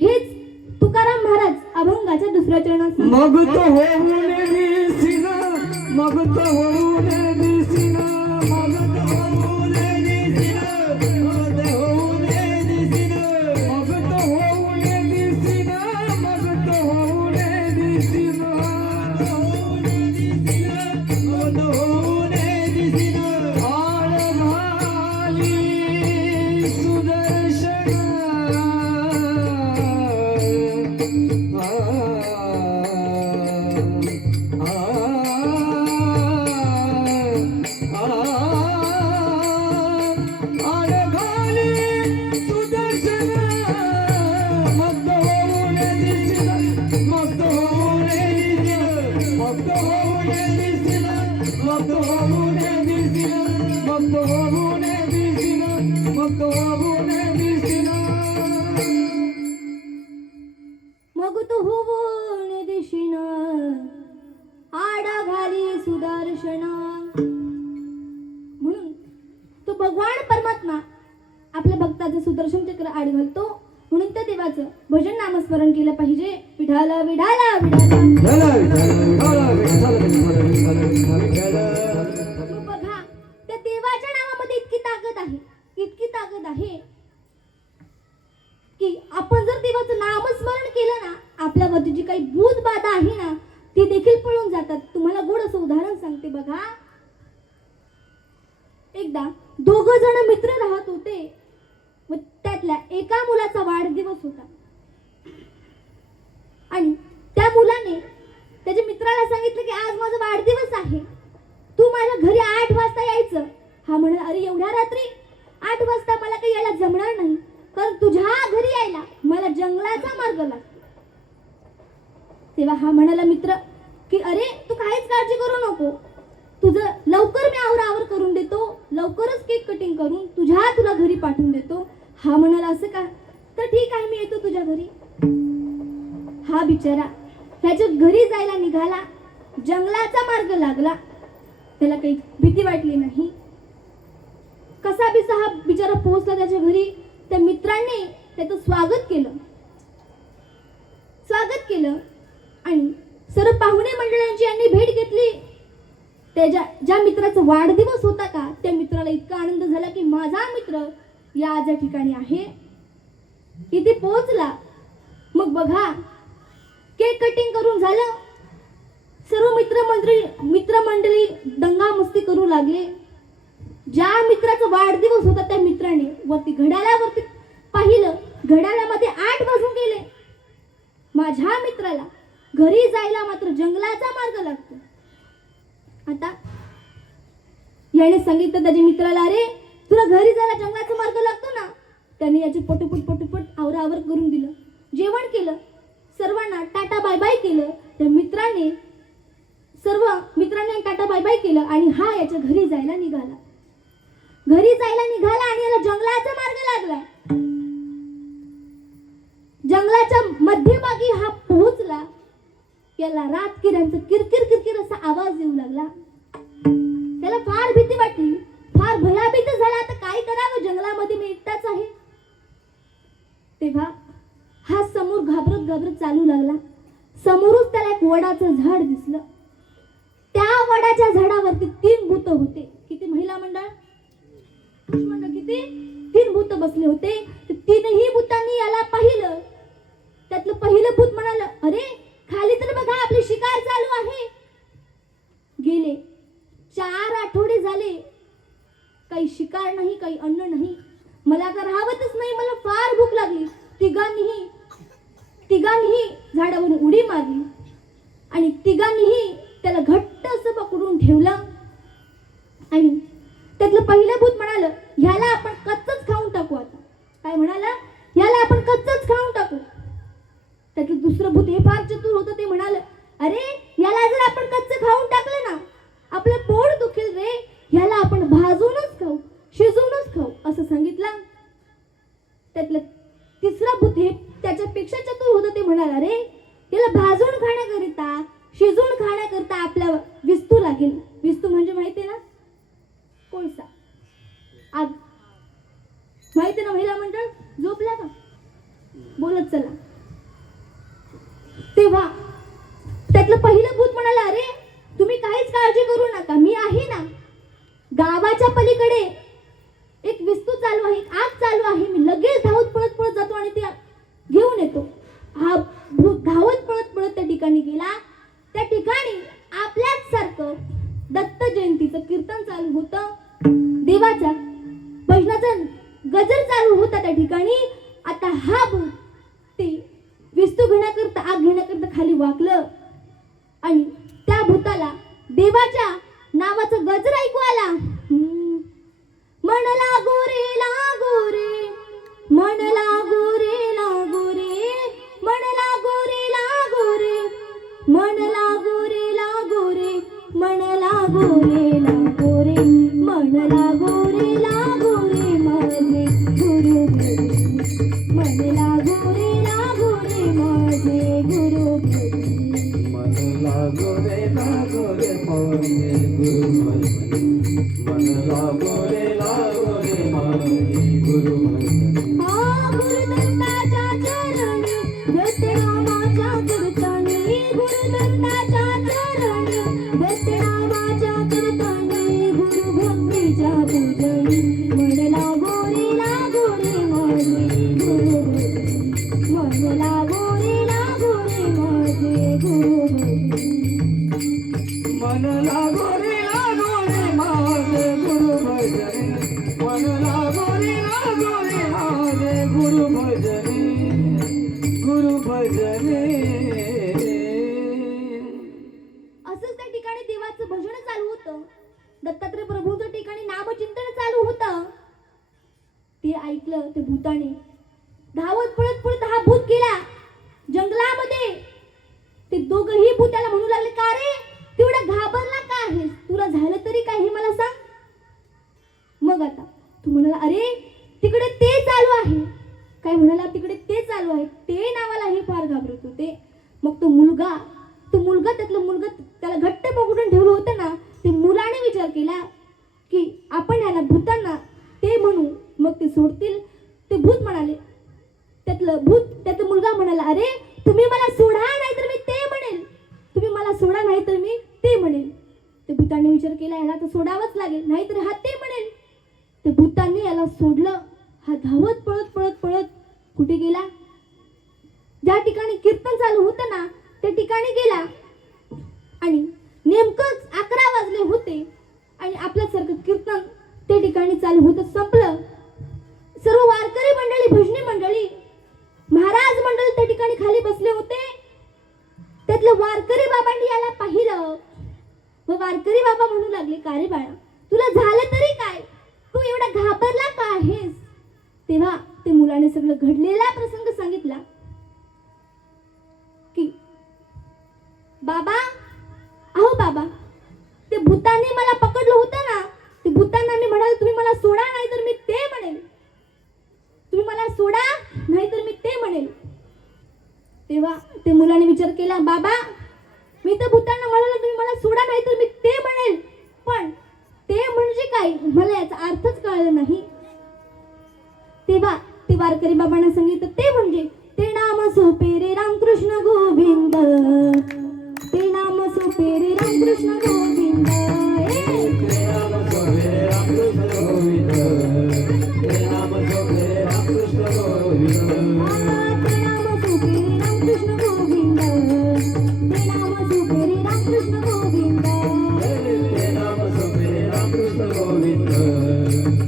हेच तुकाराम महाराज अभंगाच्या 2ऱ्या चरणात मग तो होऊन दिसिन, मग तो होऊन दिसिन, मग तो होऊन दिसिन, मग तो होऊन दिसिन, मग तो होऊन दिसिन, मग तो होऊन दिसिन, मग तो होऊन दिसिन. आळ घाली सुदर्शन होऊन दिसीन मग तो होऊन दिसीन मग तो होऊन दिसीन मग तो होऊन दिशीन आडा घाली सुदर्शना. म्हणून तो भगवान परमात्मा आपल्या भक्ताचं सुदर्शन चक्र आड घालतो. म्हणून त्या देवाचं भजन नामस्मरण केलं पाहिजे. विठाला विठाला विठाला. मग बघा त्या देवाच्या नावामध्ये इतकी ताकद आहे, इतकी ताकद आहे की आपण जर देवाचं नामस्मरण केलं ना, आपल्यावरची जी काही भूत बाधा आहे ना ती देखील पळून जातात. तुम्हाला गोड असं उदाहरण सांगते बघा. एकदा दोघं जण मित्र राहत होते व त्यातल्या एका मुलाचा वाढदिवस होता आणि त्या मुलाने त्याच्या मित्राला सांगितलं की आज माझा वाढदिवस आहे, तू माझ्या घरी 8 वाजता यायचं. हा म्हणाला, अरे एवढ्या रात्री 8 वाजता मला काही यायला जमणार नाही, कारण तुझ्या घरी यायला मला जंगलाचा मार्ग लागतो. तेव्हा हा म्हणाला मित्र की अरे तू काहीच काळजी करू नको, तुझं लवकर मी आवरावर करून देतो, लवकरच केक कटिंग करून तुला घरी पाठवून देतो. हा म्हणाला असं का, तर ठीक आहे मी येतो तुझ्या घरी. हा बिचारा त्याच्या घरी जायला निघाला, जंगलाचा मार्ग लागला, त्याला काही भीती वाटली नाही. कसा बिसा हा बिचारा पोहोचला त्याच्या घरी. त्या मित्रांनी त्याचं स्वागत केलं आणि सर्व पाहुणे मंडळांची यांनी भेट घेतली. त्याच्या ज्या मित्राचा वाढदिवस होता का, त्या मित्राला इतका आनंद झाला की माझा मित्र या ज्या ठिकाणी आहे इथे पोहोचला. मग बघा केक कटिंग करून झालं, सर्व मित्रमंडळी दंगा मस्ती करू लागले. ज्या मित्राचा वाढदिवस होता त्या मित्राने वरती घड्याळावरती पाहिलं, घड्याळामध्ये 8 वाजून गेले. माझ्या मित्राला घरी जायला मात्र जंगलाचा मार्ग लागतो. आता याने सांगितलं त्याच्या मित्राला, अरे तुला घरी जायला जंगलाचा मार्ग लागतो ना. त्याने याचे पटोपट आवरावर करून दिलं, जेवण केलं, सर्वांना टाटा बाय बाय केलं. त्या सर्व मित्रांनी टाटा बाय बाय केलं आणि हा याच्या घरी जायला निघाला आणि याला जंगलाचा मार्ग लागला. जंगलाच्या मध्यभागी हा पोहोचला. याला रातकिऱ्यांचा किरकिर असा आवाज येऊ लागला. त्याला फार भीती वाटली, फार भयभीत झाला. आता काय करावं, जंगलामध्ये मी एकटाच आहे. तेव्हा हा समोर घाबरत चालू लागला. समोरच त्याला एक वडाचं झाड दिसलं. त्या वडाच्या झाडावरती 3 भूत होते. किती महिला मंडळ किती 3 भूत बसले होते. तर 3ही भूतांनी याला पाहिलं. त्यातलं पहिलं भूत म्हणालं, अरे खाली तर बघा आपली शिकार चालू आहे. गेले 4 आठवडे झाले, काही शिकार नाही, काही अन्न नाही, मला तर राहवतच नाही, मला फार भूक लागली. तिघांनीही झाडावरून उडी मारली आणि तिघांनीही त्याला घट्ट असं पकडून ठेवलं. आणि त्यातलं पहिलं भूत म्हणालं, ह्याला आपण कच्चच खाऊन टाकू. आता काय म्हणाला, ह्याला आपण कच्चच खाऊन टाकू. त्यातलं दुसरं भूत हे फार चतुर होतं. ते म्हणाल, अरे याला जर आपण कच्चं खाऊन टाकलं ना आपलं पोट दुखेल रे, ह्याला आपण भाजूनच खाऊ, शिजवूनच खाऊ असं सांगितलं. त्यातलं तिसरं भूत हे त्याच्यापेक्षा चतुर होतं. ते म्हणाल, अरे याला भाजून खाण्याकरिता, शिजवून खाण्याकरिता आपल्या विस्तू लागेल. विस्तू म्हणजे माहिती आहे ना, कोळसा, आग. माहिती ना महिला मंडळ, झोपल्या का, बोलत चला. तेव्हा त्यातलं पहिलं भूत म्हणाला, अरे तुम्ही काहीच काळजी करू नका, मी आहे ना. गावाच्या पलीकडे एक विस्तू चालू आहे, आग चालू आहे, मी लगेच धावत पळत जातो आणि ते घेऊन येतो. हा भूत धावत पळत त्या ठिकाणी गेला. त्या ठिकाणी आपल्याच सारखं दत्त जयंतीचं कीर्तन चालू होतं, देवाचा भजनाचा गजर चालू होता त्या ठिकाणी. आता हा भूत ते विस्तू घेण्याकरता, आग घेण्याकरता खाली वाकलं आणि त्या भूताला देवाच्या नावाचा गजर ऐकू आला. मन लागो रे लागो रे, मन लागो रे लागो रे, मन लागो रे लागो रे, मन लागो रे लागो रे, मन लागो रे लागो. माझे गुरु भजनी मन लागो रे माझे गुरु भजनी हा गुरुदत्ताच्या चरणी व्यस्त नामाच्या कीर्तनी गुरुदत्ताच्या चरणी व्यस्त नामाच्या कीर्तनी गुरु भक्तीच्या पूजनी मन लागो रे माझे गुरु भजनी मन लागो रे माझे गुरु भजनी मन लागो रे माझे गुरु भजनी मन लागो रे माझे गुरु भजनी गुरु भजनी असंच त्या ठिकाणी देवाचं भजन चालू होतं. दत्तात्रय प्रभूंच्या ठिकाणी नामचिंतन चालू होतं. ते ऐकलं ते भूताने धावत पळत पळत हा भूत गेला जंगलामध्ये. ते दोघही भूत त्याला म्हणू लागले, का रे तेवढा घाबरला का आहेस? तुला झालं तरी काय हे मला सांग. मग आता तू म्हणाला, अरे तिकडे ते चालू आहे. काय म्हणाला, तिकडे ते चालू आहे. ते नावाला हे फार घाबरत होते. मग तो मुलगा त्यातलं मुलगा त्याला घट्ट पकडून ठेवलं होतं ना, ते मुलाने विचार केला की आपण ह्याला भूतांना ते म्हणू, मग ते सोडतील. ते भूत म्हणाले, त्यातला मुलगा म्हणाला, अरे तुम्ही मला सोडा नाही तर मी ते म्हणेल. तुम्ही मला सोडा नाही तर मी ते म्हणेल. ते भूतांनी विचार केला, ह्याला तर सोडावंच लागेल, नाहीतर हा ते म्हणेल. ते भूतांनी याला सोडलं. हा धावत पळत पळत पळत कुठे गेला? ज्या ठिकाणी कीर्तन चालू होतं ना त्या ठिकाणी गेला. आणि नेमकंच 11 वाजले होते आणि आपल्यासारखं कीर्तन त्या ठिकाणी चालू होतं. संपलं. सर्व वारकरी मंडळी, भजनी मंडळी, महाराज मंडळी त्या ठिकाणी खाली बसले होते. त्यातलं वारकरी बाबांनी याला पाहिलं व वारकरी बाबा म्हणू लागले, का रे बाळा तुला झालं तरी काय? तू एवढा घाबरला का आहेस? तेव्हा ते मुलाने सगळं घडलेला प्रसंग सांगितला की बाबा, अहो बाबा, ते भूतांनी मला पकडलं होतं ना, ते भूतांना मी म्हणाले तुम्ही मला सोडा नाही तर मी ते म्हणेल. तुम्ही मला सोडा नाही तर मी ते म्हणेल. तेव्हा ते मुलाने विचार केला, बाबा मी तर भूतांना म्हणाले तुम्ही मला सोडा नाही तर मी ते म्हणेल, पण ते म्हणजे काय मला याचा अर्थच कळला नाही. तेव्हा ते वारकरी बाबांना सांगितलं, ते म्हणजे ते नाम सोपे रे रामकृष्ण गोविंद, ते नाम सोपे रे रामकृष्ण गोविंद. ते नाम सोपे रामकृष्ण गोविंद, ते नाम सोपे रामकृष्ण गोविंद, ते नाम सोपे रे रामकृष्ण गोविंद, ते नाम सोपे रे रामकृष्ण गोविंद. ते नाम सोपे रामकृष्ण गोविंद,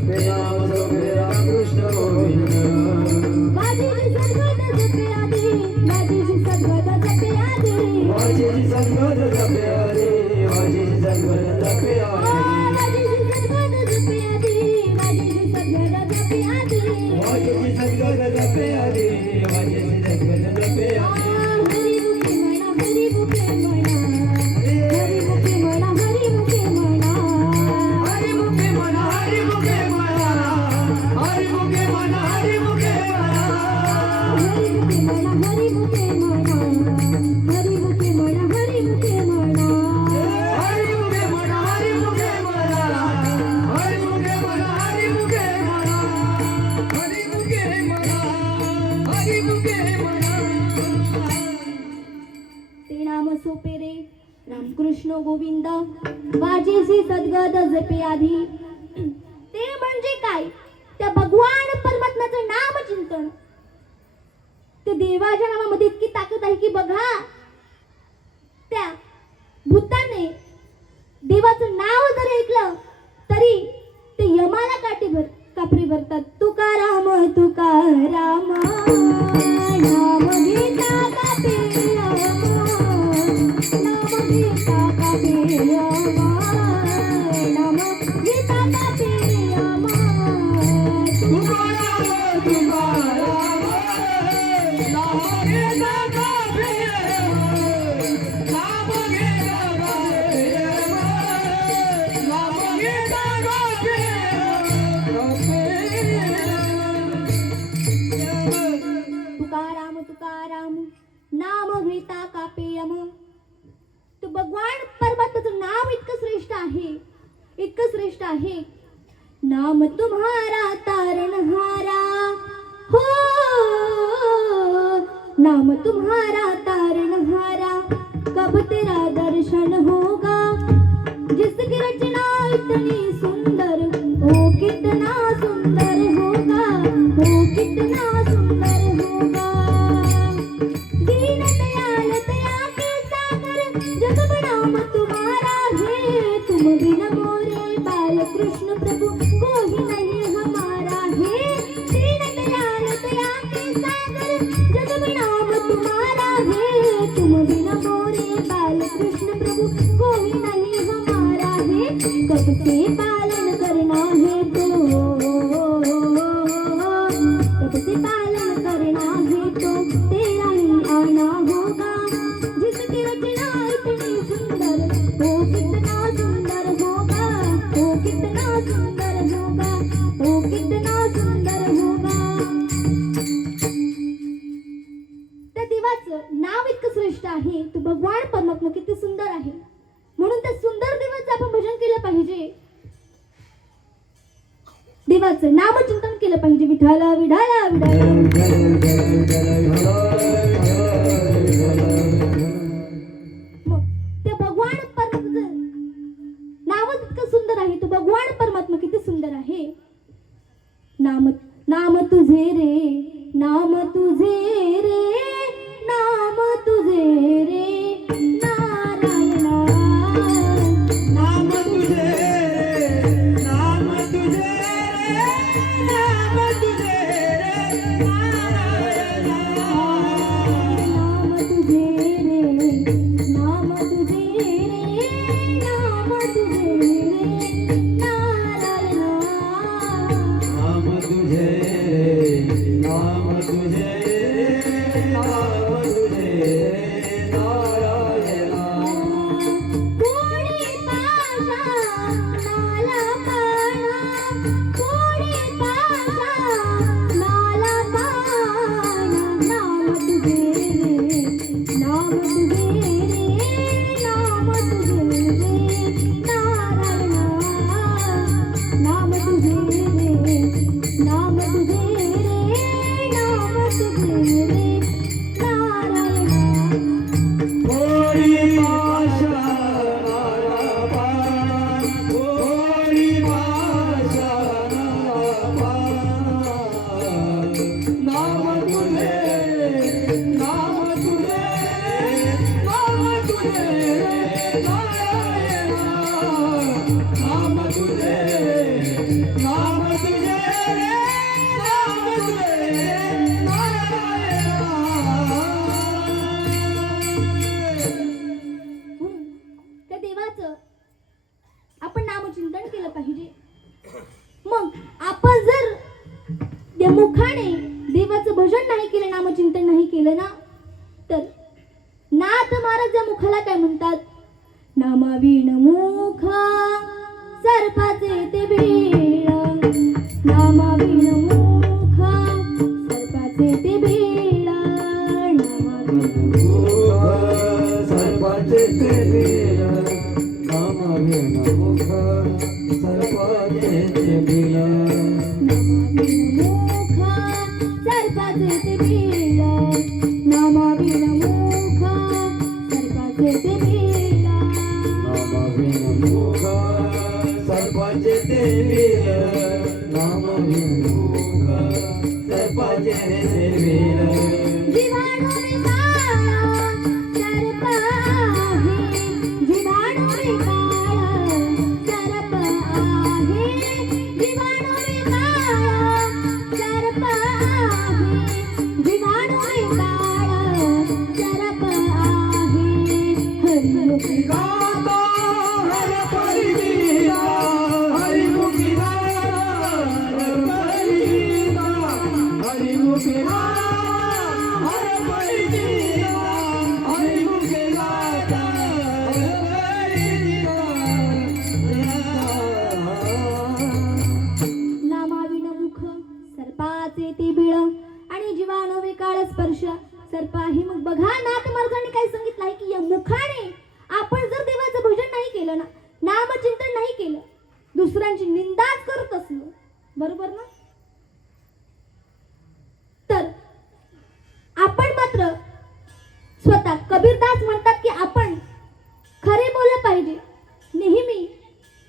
ते नाम सोपे रामकृष्ण गोविंद. माझी सद्गत जपे आधी, माझी सद्गत जपे आधी, माझी सद्गत जपे आधी, माझी सद्गत जपे आधी, माझी सद्गत जपे आधी, माझी सद्गत जपे आधी. माझी सद्गत जपे आधी, माझी सद्गत जपे आधी. हरी मुखे म्हणा, हरी मुखे म्हणा, हरी मुखे म्हणा, हरी मुखे म्हणा. हरी मुखे म्हणा, हरी मुखे म्हणा, हरी मुखे म्हणा, हरी मुखे म्हणा, हरी मुखे म्हणा, हरी मुखे म्हणा, हरी मुखे म्हणा. हरी मुखे म्हणा, हरी मुखे म्हणा, हरी मुखे म्हणा, हरी मुखे म्हणा, हरी मुखे म्हणा, हरी मुखे म्हणा. ते नाम सोपे रे रामकृष्ण गोविंद, वाजेसी सद्गत जपे आधी. ते म्हणजे काय? त्या भगवान परमात्म्याचं नाम चिंतन. ते देवाच्या नामामध्ये इतकी ताकद आहे की बघा, त्या भूताने देवाचं नाव जर ऐकलं तरी ते यमाला कापरी भरतात. तुकाराम तुकाराम नाम घेता कापे यमा, नाम घेता कापे यमा, नाम घेता कापे यमा. तुकाराम तुकाराम नाम घेता कापे यमा, नाम घेता कापे यमा, नाम घेता कापे तुकाराम तुकाराम नाम घेता कापे यम. तो भगवान परमात्म्याचं नाव इतकं श्रेष्ठ आहे, इतकं श्रेष्ठ आहे. नाम तुम्हारा तारनहारा हो, नाम तुम्हारा तारनहारा, कब तेरा दर्शन होगा, जिसकी रचना इतनी सुंदर हो, कितना सुंदर होगा, हो कितना सुंदर होगा. दीन दयाल दया के सागर, जग नाम तुम्हारा है, तुम बिन मोरे बाल कृष्ण प्रभु कोई नहीं हमारा है. दीन दयाल दया के सागर, जग नाम तुम्हारा है, तुम बिन मोरे बाल कृष्ण प्रभु कोई नहीं हमारा है. कब से पालन करना है तो, कब से पालन करना है तो तेरा ही आना होगा, जिसकी रचना इतनी सुंदर हो, कितना सुंदर होगा, हो कितना सुंदर होगा, हो कितना सुंदर होगा. त्या देवाचं नाव इतकं श्रेष्ठ आहे, तो भगवान परमात्मा किती सुंदर आहे, म्हणून त्या सुंदर देवाचं आपण भजन केलं पाहिजे, देवाचं नामचिंतन केलं पाहिजे. विठाला विठाला विठाला. मग त्या भगवान परमात्म्याचं नावच इतकं सुंदर आहे, तो भगवान परमात्मा किती सुंदर आहे. नाम नाम तुझे रे, नाम तुझे रे, नाम तुझे रे नारायणा. नाम तुझे, नाम तुझे, नाम तुझे रे नारायणा. नाम तुझे रे, नाम तुझे रे, नाम तुझे रे नारायणा. नाम तुझे, नाम तुझे, नाम तुझे नारायणा. कोणी पाशा नाला पाना, कोणी पाशा नाला पाना. नाम तुझे रे, नाम तुझे रे, नाम तुझे रे नारायणा. नाम तुझे रे, नाम तुझे रे, नाम तुझे रे नारायणा. कोणी पाशा नाला पाना, कोणी पाशा नाला पाना. नाम तुझे, नाम तुझे, नाम तुझे नारायणा. नाम तुझे, नाम तुझे, नाम तुझे नारायणा. म्हणून त्या देवाचं आपण नामचिंतन केलं पाहिजे. मग आपण जर त्या मुखाने देवाचं भजन नाही केलं, नामचिंतन नाही केलं ना, तर नाथ महाराज या मुखाला काय म्हणतात, नामाविण मुख सर्पाचे ते बीळ, नामाविण मुख सर्पाचे ते बीळ, नामाविण सर्पाचे ते बीळ, नामाविण मुख सर्पाचे ते बीळ. मुख सर्पाचे ते बीळ, नामाविण मुख सर्पाचे ते बीळ. नामाविण मुख सर्पाचे ते बीळ, नामाविण मुख सर्पाचे ते बीळ. जीवाणू विकाळ सर्प आहे, जीवाणू विकाळ सर्प आहे, जीवाणू विकाळ सर्प आहे, जीवाणू विकाळ सर्प आहे. हरिमुखी गाता हर परिगीता, हरिमुखी गाता हर परिगीता, हरिमुखी गाता हर परिगीता, हरिमुखी गाता हर परिगीता. नामाविण मुख सर्पाचे ते बिळ आणि जीवाणू विकाळ स्पर्श सर्प आहे. मग बघा नाथ महाराजांनी काय सांगितलं आहे की या मुखाने आपण स्वतः कबीरदास म्हणतात की आपण खरे बोललं पाहिजे, नेहमी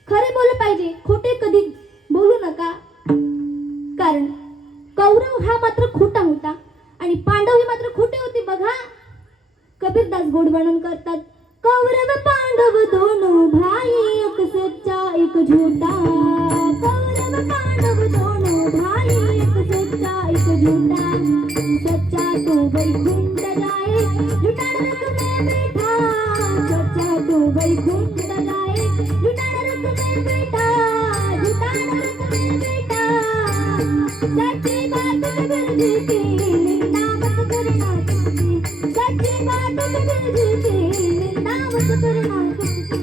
खरे बोललं पाहिजे, खोटे कधी बोलू नका. कारण कौरव हा मात्र खोटा होता आणि पांडव ही मात्र खोटे होते. बघा कबीरदास गोड वर्णन करतात. कौरव पांडव दोनों भाई, एक सच्चा एक झूठा. कौरव पांडव दोनों भाई, एक सच्चा एक झूठा. सच्चा तो वैकुंठ जाए, झूठा नरक में बैठा. सच्चा तो वैकुंठ जाए, झूठा नरक में बैठा. झूठा नरक में बैठा. सच्ची बात कबीर जी की, निंदा मत करना तुमकी. सच्ची बात कबीर जी की, निंदा मत करना तुमकी.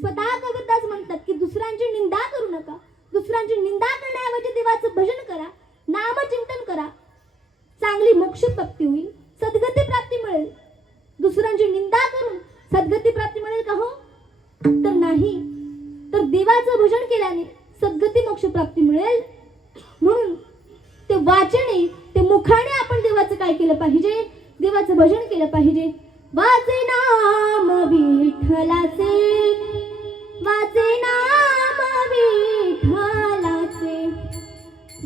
स्वतः कबीरदास म्हणतात की दुसऱ्यांची निंदा करू नका. दुसऱ्यांची निंदा करण्याऐवजी देवाचं भजन करा, नामचिंतन करा. चांगली मोक्ष प्राप्ती होईल, सद्गती प्राप्ती मिळेल. दुसऱ्यांची निंदा करून सद्गती प्राप्ती मिळेल का? हो तर नाही. तर देवाचं भजन केल्याने सद्गती मोक्ष प्राप्ती मिळेल. म्हणून ते वाचने, ते मुखाने आपण देवाचं काय केलं पाहिजे? देवाचं भजन केलं पाहिजे. वाचे नाम विठ्ठलाचे, वाचे नाम विठ्ठलाचे,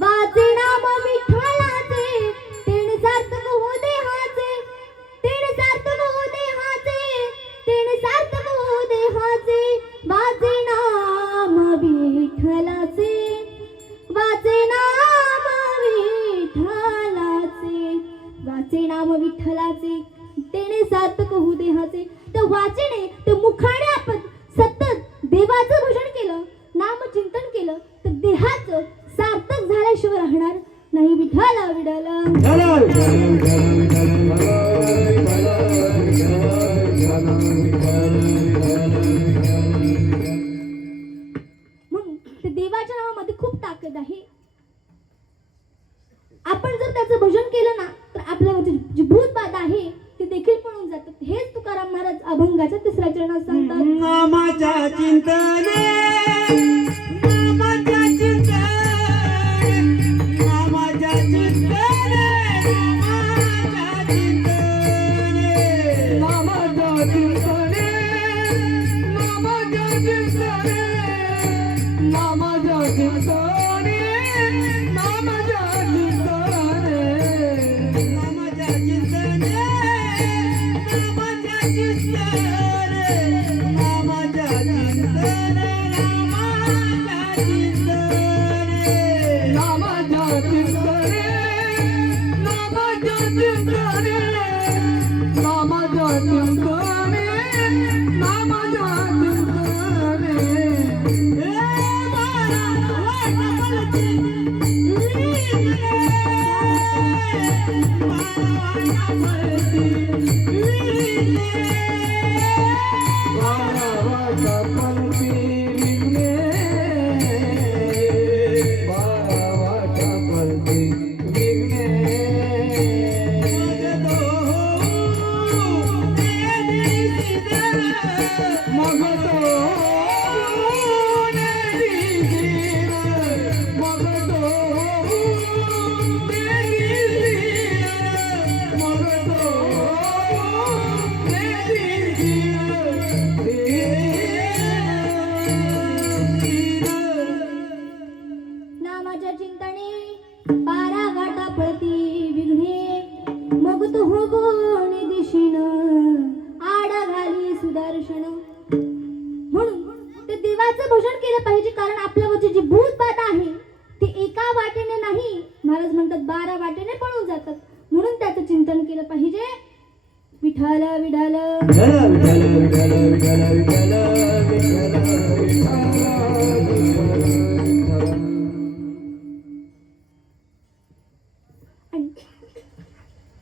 वाचे नाम विठ्ठलाचे. तेणे सार्थक हो देहाचे, तेणे सार्थक हो देहाचे, तेणे सार्थक हो देहाचे. वाचे नाम विठ्ठलाचे, वाचे नाम विठ्ठलाचे, वाचे नाम विठ्ठलाचे, तेणे सार्थक होऊ देहाचे. तर वाचेने, ते मुखाने आपण सतत देवाचं भजन केलं, नामचिंतन केलं तर देहाचं सार्थक झाल्याशिवाय राहणार नाही. विठ्ठला विठ्ठला म्हणून ते देवाच्या नावामध्ये खूप ताकद आहे. आपण जर त्याचं भजन केलं ना तर आपल्यावरची जी भूत बाधा आहे ते देखील पळून जातात. हेच तुकाराम महाराज अभंगाच्या 3ऱ्या चरणात सांगतात. नामाच्या चिंतने, नामाच्या चिंतने, नामाच्या चिंतने, नामाच्या चिंतने, नामाच्या चिंतने, नामाच्या चिंतने, नामाच्या चिंतने, नामाच्या चिंतने, नामाच्या चिंतने, नामाच्या चिंतने, नामाच्या चिंतने, नामाच्या चिंतने, नामाच्या चिंतने, नामाच्या चिंतने, नामाच्या चिंतने. हे बाळा वाटपलती, नामाच्या चिंतने पारा वाटा पळती विघ्ने. मग तो हो बोने दिशीन, आडा घाली सुदर्शन. म्हणून ते देवाचं भजन केलं पाहिजे. कारण आपल्यावरची जी भूत बाधा आहे ती एका वाटेने नाही, महाराज म्हणतात 12 वाटेने पळून जातात. म्हणून त्याचं चिंतन केलं पाहिजे. विठ्ठल विठ्ठल आणि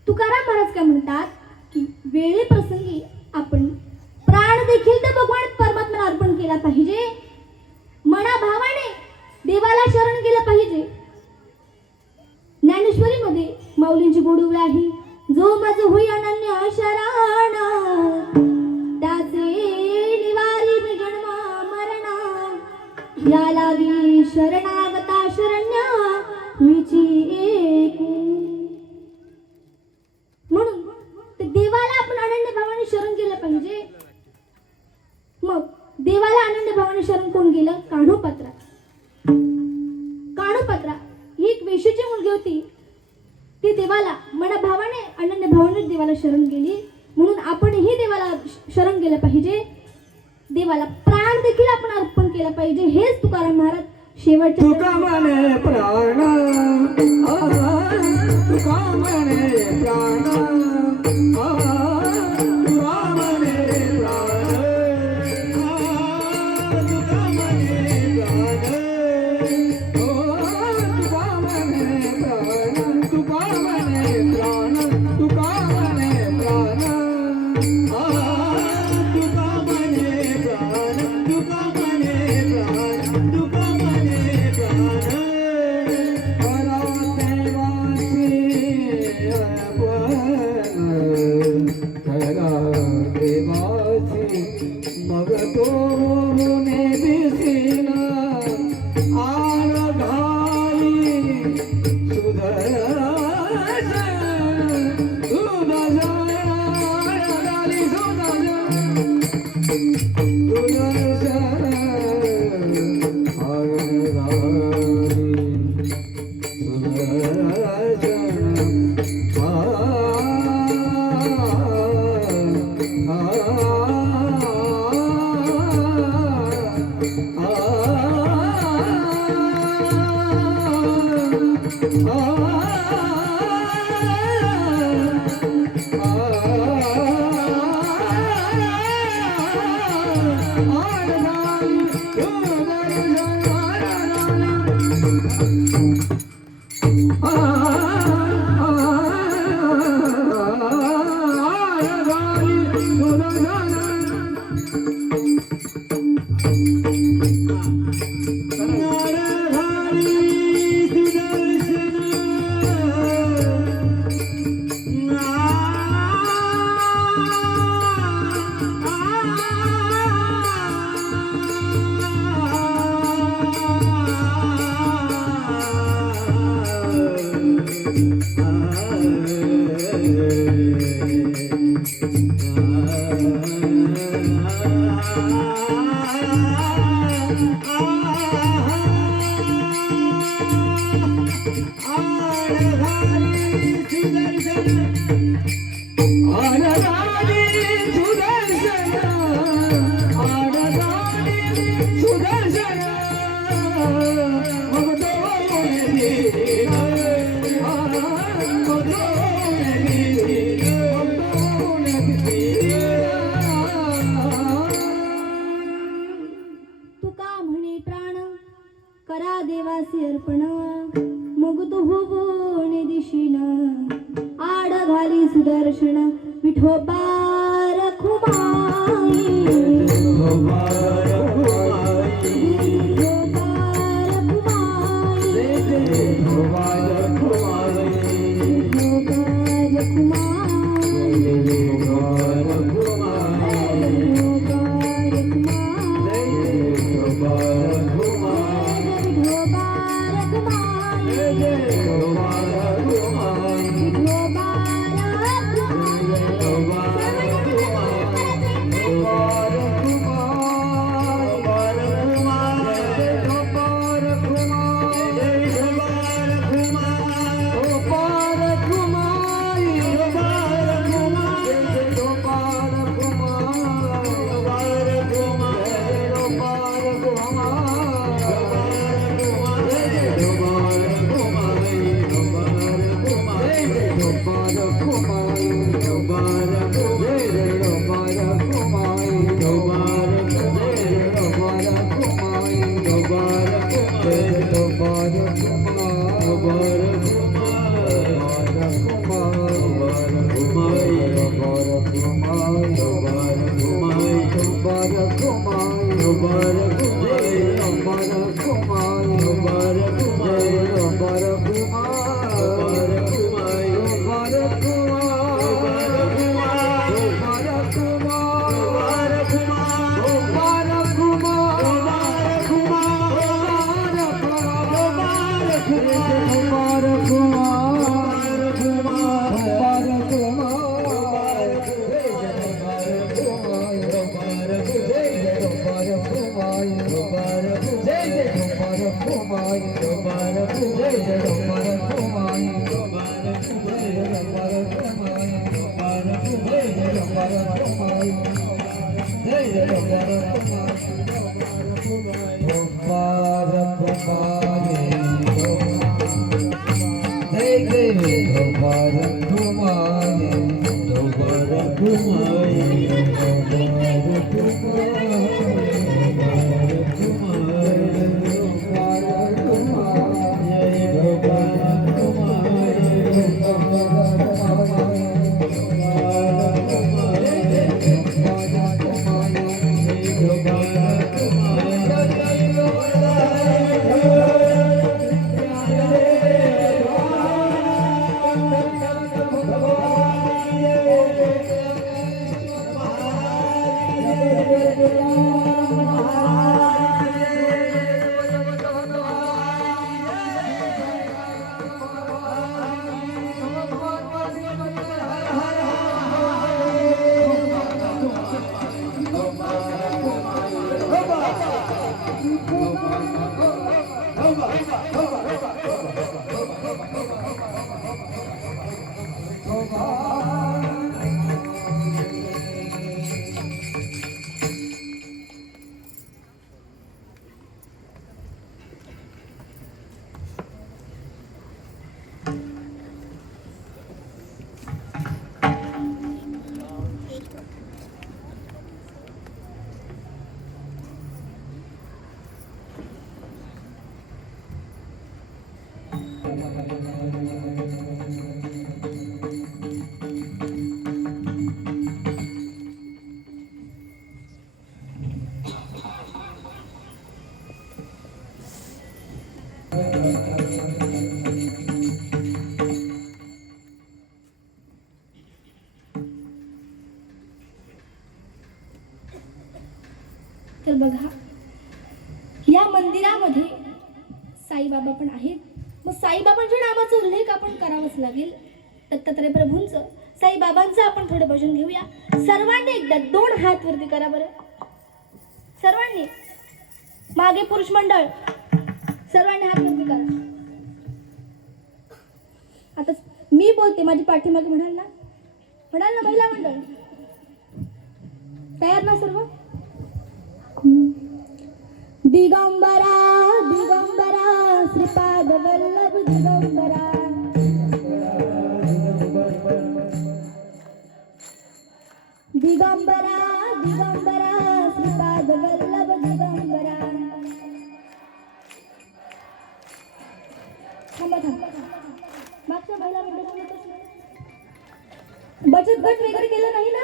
तुकाराम महाराज काय म्हणतात की वेळे प्रसंगी आपण प्राण देखील त्या भगवान परमात्म्याला अर्पण केला पाहिजे. मनाभावाने देवाला शरण केलं पाहिजे. ज्ञानेश्वरीमध्ये माऊलींची गोडवी आहे. जो मज होई अनन्य शरण, त्याचे निवारी मी जन्म मरण. या लावी शरणागता शरण्य विची एक. गेलं कान्होपात्रा. कान्होपात्रा ही एक वेशीची मुलगी होती. ती देवाला मनाभावाने अनन्य भावाने देवाला शरण गेली. म्हणून आपणही देवाला शरण गेलं पाहिजे. देवाला प्राण देखील आपण अर्पण केला पाहिजे. हेच तुकाराम महाराज शेवटच्या तुका म्हणे प्राण तुका म्हणे प्राण तुका म्हणे प्राण तुका म्हणे प्राण तुका म्हणे प्राण तुका म्हणे प्राण तुका म्हणे प्राण तुका म्हणे प्राण तुका म्हणे प्राण तुका म्हणे मग तो मुने दिसीन आळ घाली तुका म्हणे प्राण करा देवासी अर्पण. मग तो होऊन दिशीन आड घाली सुदर्शन. विठोबा रखुमाई विठोबा रखुमाई विठोबा तर बघा, या मंदिरामध्ये साईबाबा पण आहेत. मग साईबाबांच्या नावाचा उल्लेख आपण करावाच लागेल. दत्तात्रय प्रभूंचं, साईबाबांचं आपण थोडं भजन घेऊया. सर्वांनी एकदा 2 हात वरती करा बरं. सर्वांनी, मागे पुरुष मंडळ सर्वांनी हात वरती करा. आता मी बोलते, माझी पाठीमागे म्हणाल ना महिला मंडळ तयार ना सर्व? दिगंबरा दिगंबरा श्रीपाद वल्लभ दिगंबरा, दिगंबरा दिगंबरा श्रीपाद वल्लभ दिगंबरा. थांबा थांबा, मागच्या महिला बचत गट वगैरे केलं नाही ना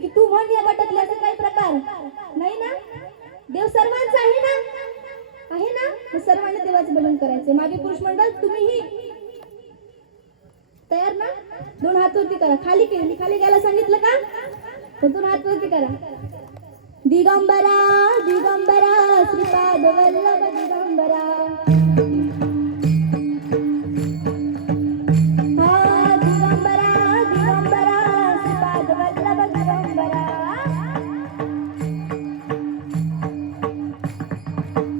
की तू म्हण या गटातले असं काही प्रकार नाही ना? देव सर्वांचा आहे ना? आहे ना? मग सर्वांनी देवाचं भजन करायचं. मागे पुरुष मंडळ तुम्हीही तयार ना? 2 हात वरती करा. खाली केली, मी खाली घ्यायला सांगितलं का? तर 2 हात वरती करा. दिगंबरा दिगंबरा श्रीपाद वल्लभ दिगंबरा,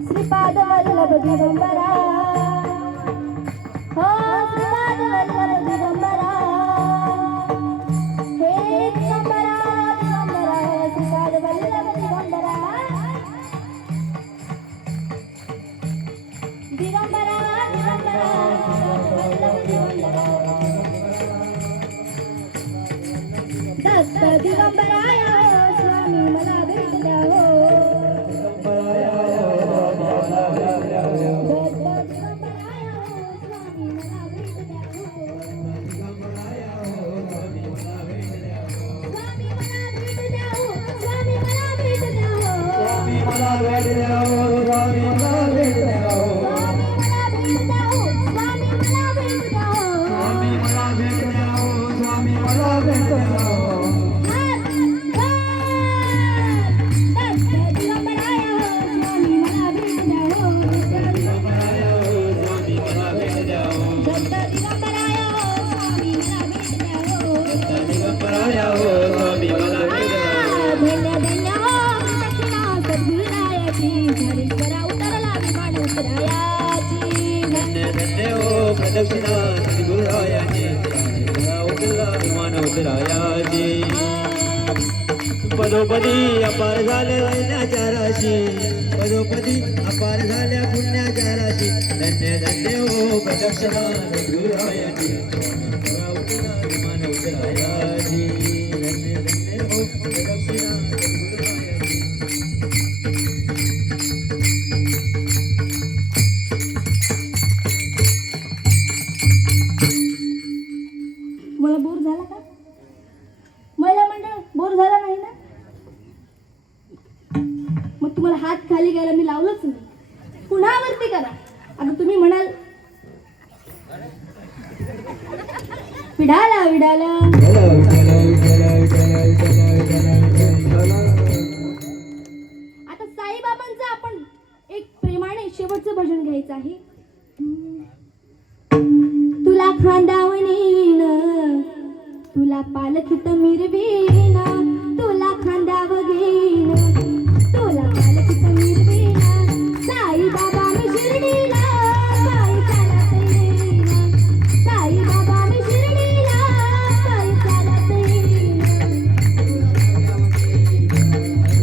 श्रीपाद वल्लभ दिगंबरा, हो श्रीपाद वल्लभ दिगंबरा. हे दिगंबरा दिगंबरा श्रीपाद वल्लभ दिगंबरा, दिगंबरा दिगंबरा श्रीपाद वल्लभ दिगंबरा. दत्त दिगंबराय स्वामी मला भेट द्या हो. प्रदक्षिणा सद्गुरुरायाची, उतरला विमान उतरायाची. पदोपदी अपार झाल्या पुण्याच्या राशी पदोपदी अपार झाल्या पुण्याच्या राशी धन्य धन्य हो प्रदक्षिणा सद्गुरुरायाची विमान उतरायाची धन्य धन्य हो प्रदक्षिणा सद्गुरुरायाची मला बोर झाला का? महिला मंडळ बोर झाला नाही ना? मग तुम्हाला हात खाली घ्यायला मी लावलंच नाही. पुन्हा वरती करा. आता तुम्ही म्हणाल विडाला विडाला. आता साईबाबांचं आपण एक प्रेमाने शेवटचं भजन घ्यायचं आहे. तुला खांदावणीन तुला पालखीत मिरवीन तुला खांदाव घेईन तुला पालखीत मिरवीन साई बाबा मी शिर्डीला पायी चालत येईन साई बाबा मी शिर्डीला पायी चालत येईन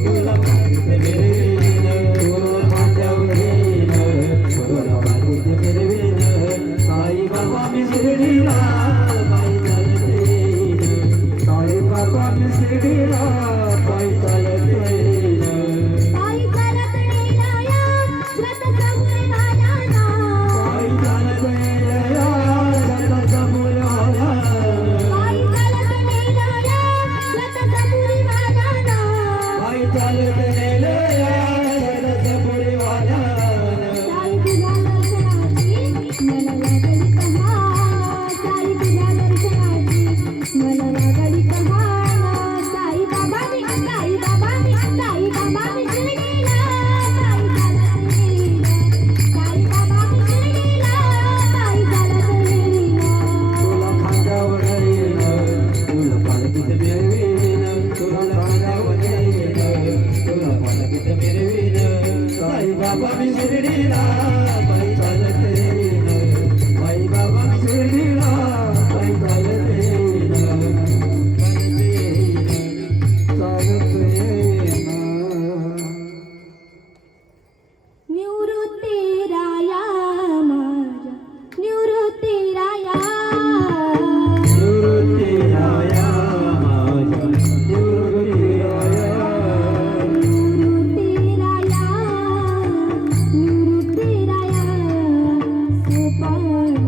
तुला पालखीत मिरवीन तुला खांद्यावर घेईन तुला पालखीत मिरवीन साई बाबा मी शिर्डीला पायी चालत येईन साई बाबा मी शिर्डीला पायी चालत येईन पायी चालत येईन या व्रतसमुळे वाल्याना पायी चालत येईन या व्रतसमुळे वाल्याना पायी चालत येईन या व्रतसमुळे वाल्याना पायी चालत येईन या व्रतसमुळे वाल्याना साई तुझ्या दर्शनाची मला लागली कहाण साई तुझ्या दर्शनाची मला लागली कहाण साई बाबा मी शिर्डीला पायी चालत येईन साई बाबा मी शिर्डीला पायी चालत येईन तुला खांद्यावर घेईन तुला पालखीत मिरवीन तुला खांद्यावर घेईन तुला पालखीत मिरवीन साई बाबा मी शिर्डीला पायी चालत येईन साई बाबा मी शिर्डीला पायी चालत येईन चालत येईन निवृत्ती राया माझ्या निवृत्ती राया निवृत्ती राया माझ्या निवृत्ती राया निवृत्ती राया निवृत्ती राया सोपान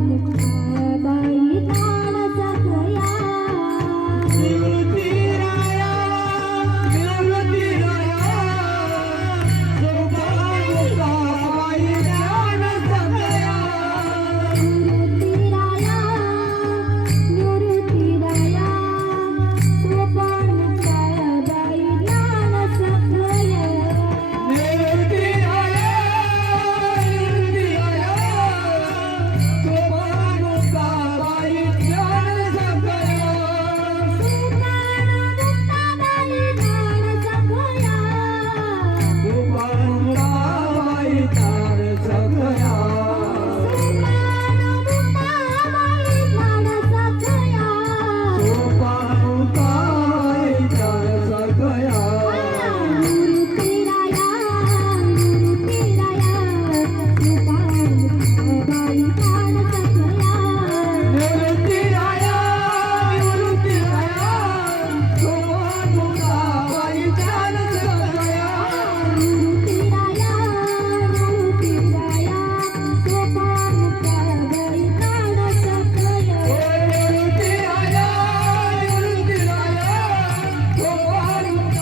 मुक्ताबाई ताण सखया निवृत्ती राया निवृत्ती राया सोपान मुक्ताबाई ज्ञान सखया निवृत्ती राया निवृत्ती राया सोपान मुक्ताबाई ज्ञान सखया निवृत्ती राया निवृत्ती राया सोपान मुक्ताबाई ज्ञान सखया गोपाळबाई तार सखया गोपाळबाई तार सखया निवृत्ती राया निवृत्ती राया गोपाळबाई तार सखया निवृत्ती राया निवृत्ती राया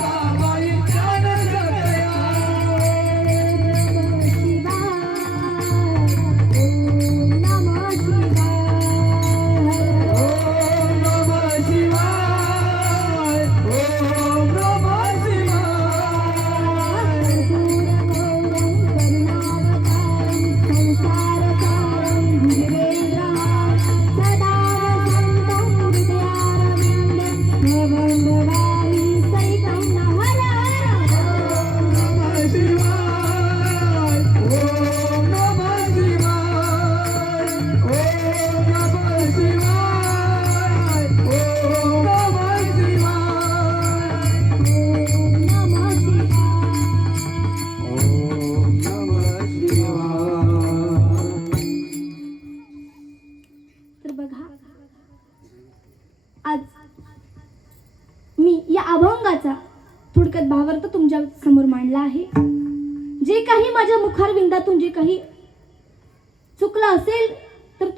गोपाळबाई तार सखया ओम नमः शिवाय ओम नमः शिवाय नमः शिवाय ओम नमः शिवाय ओम नमः शिवाय ओम नमः शिवाय अभंगाचा थोडक्यात भावार्थ तुमच्या समोर मांडला आहे. जे काही माझ्या मुखारविंदातून जे काही चुकलं असेल तर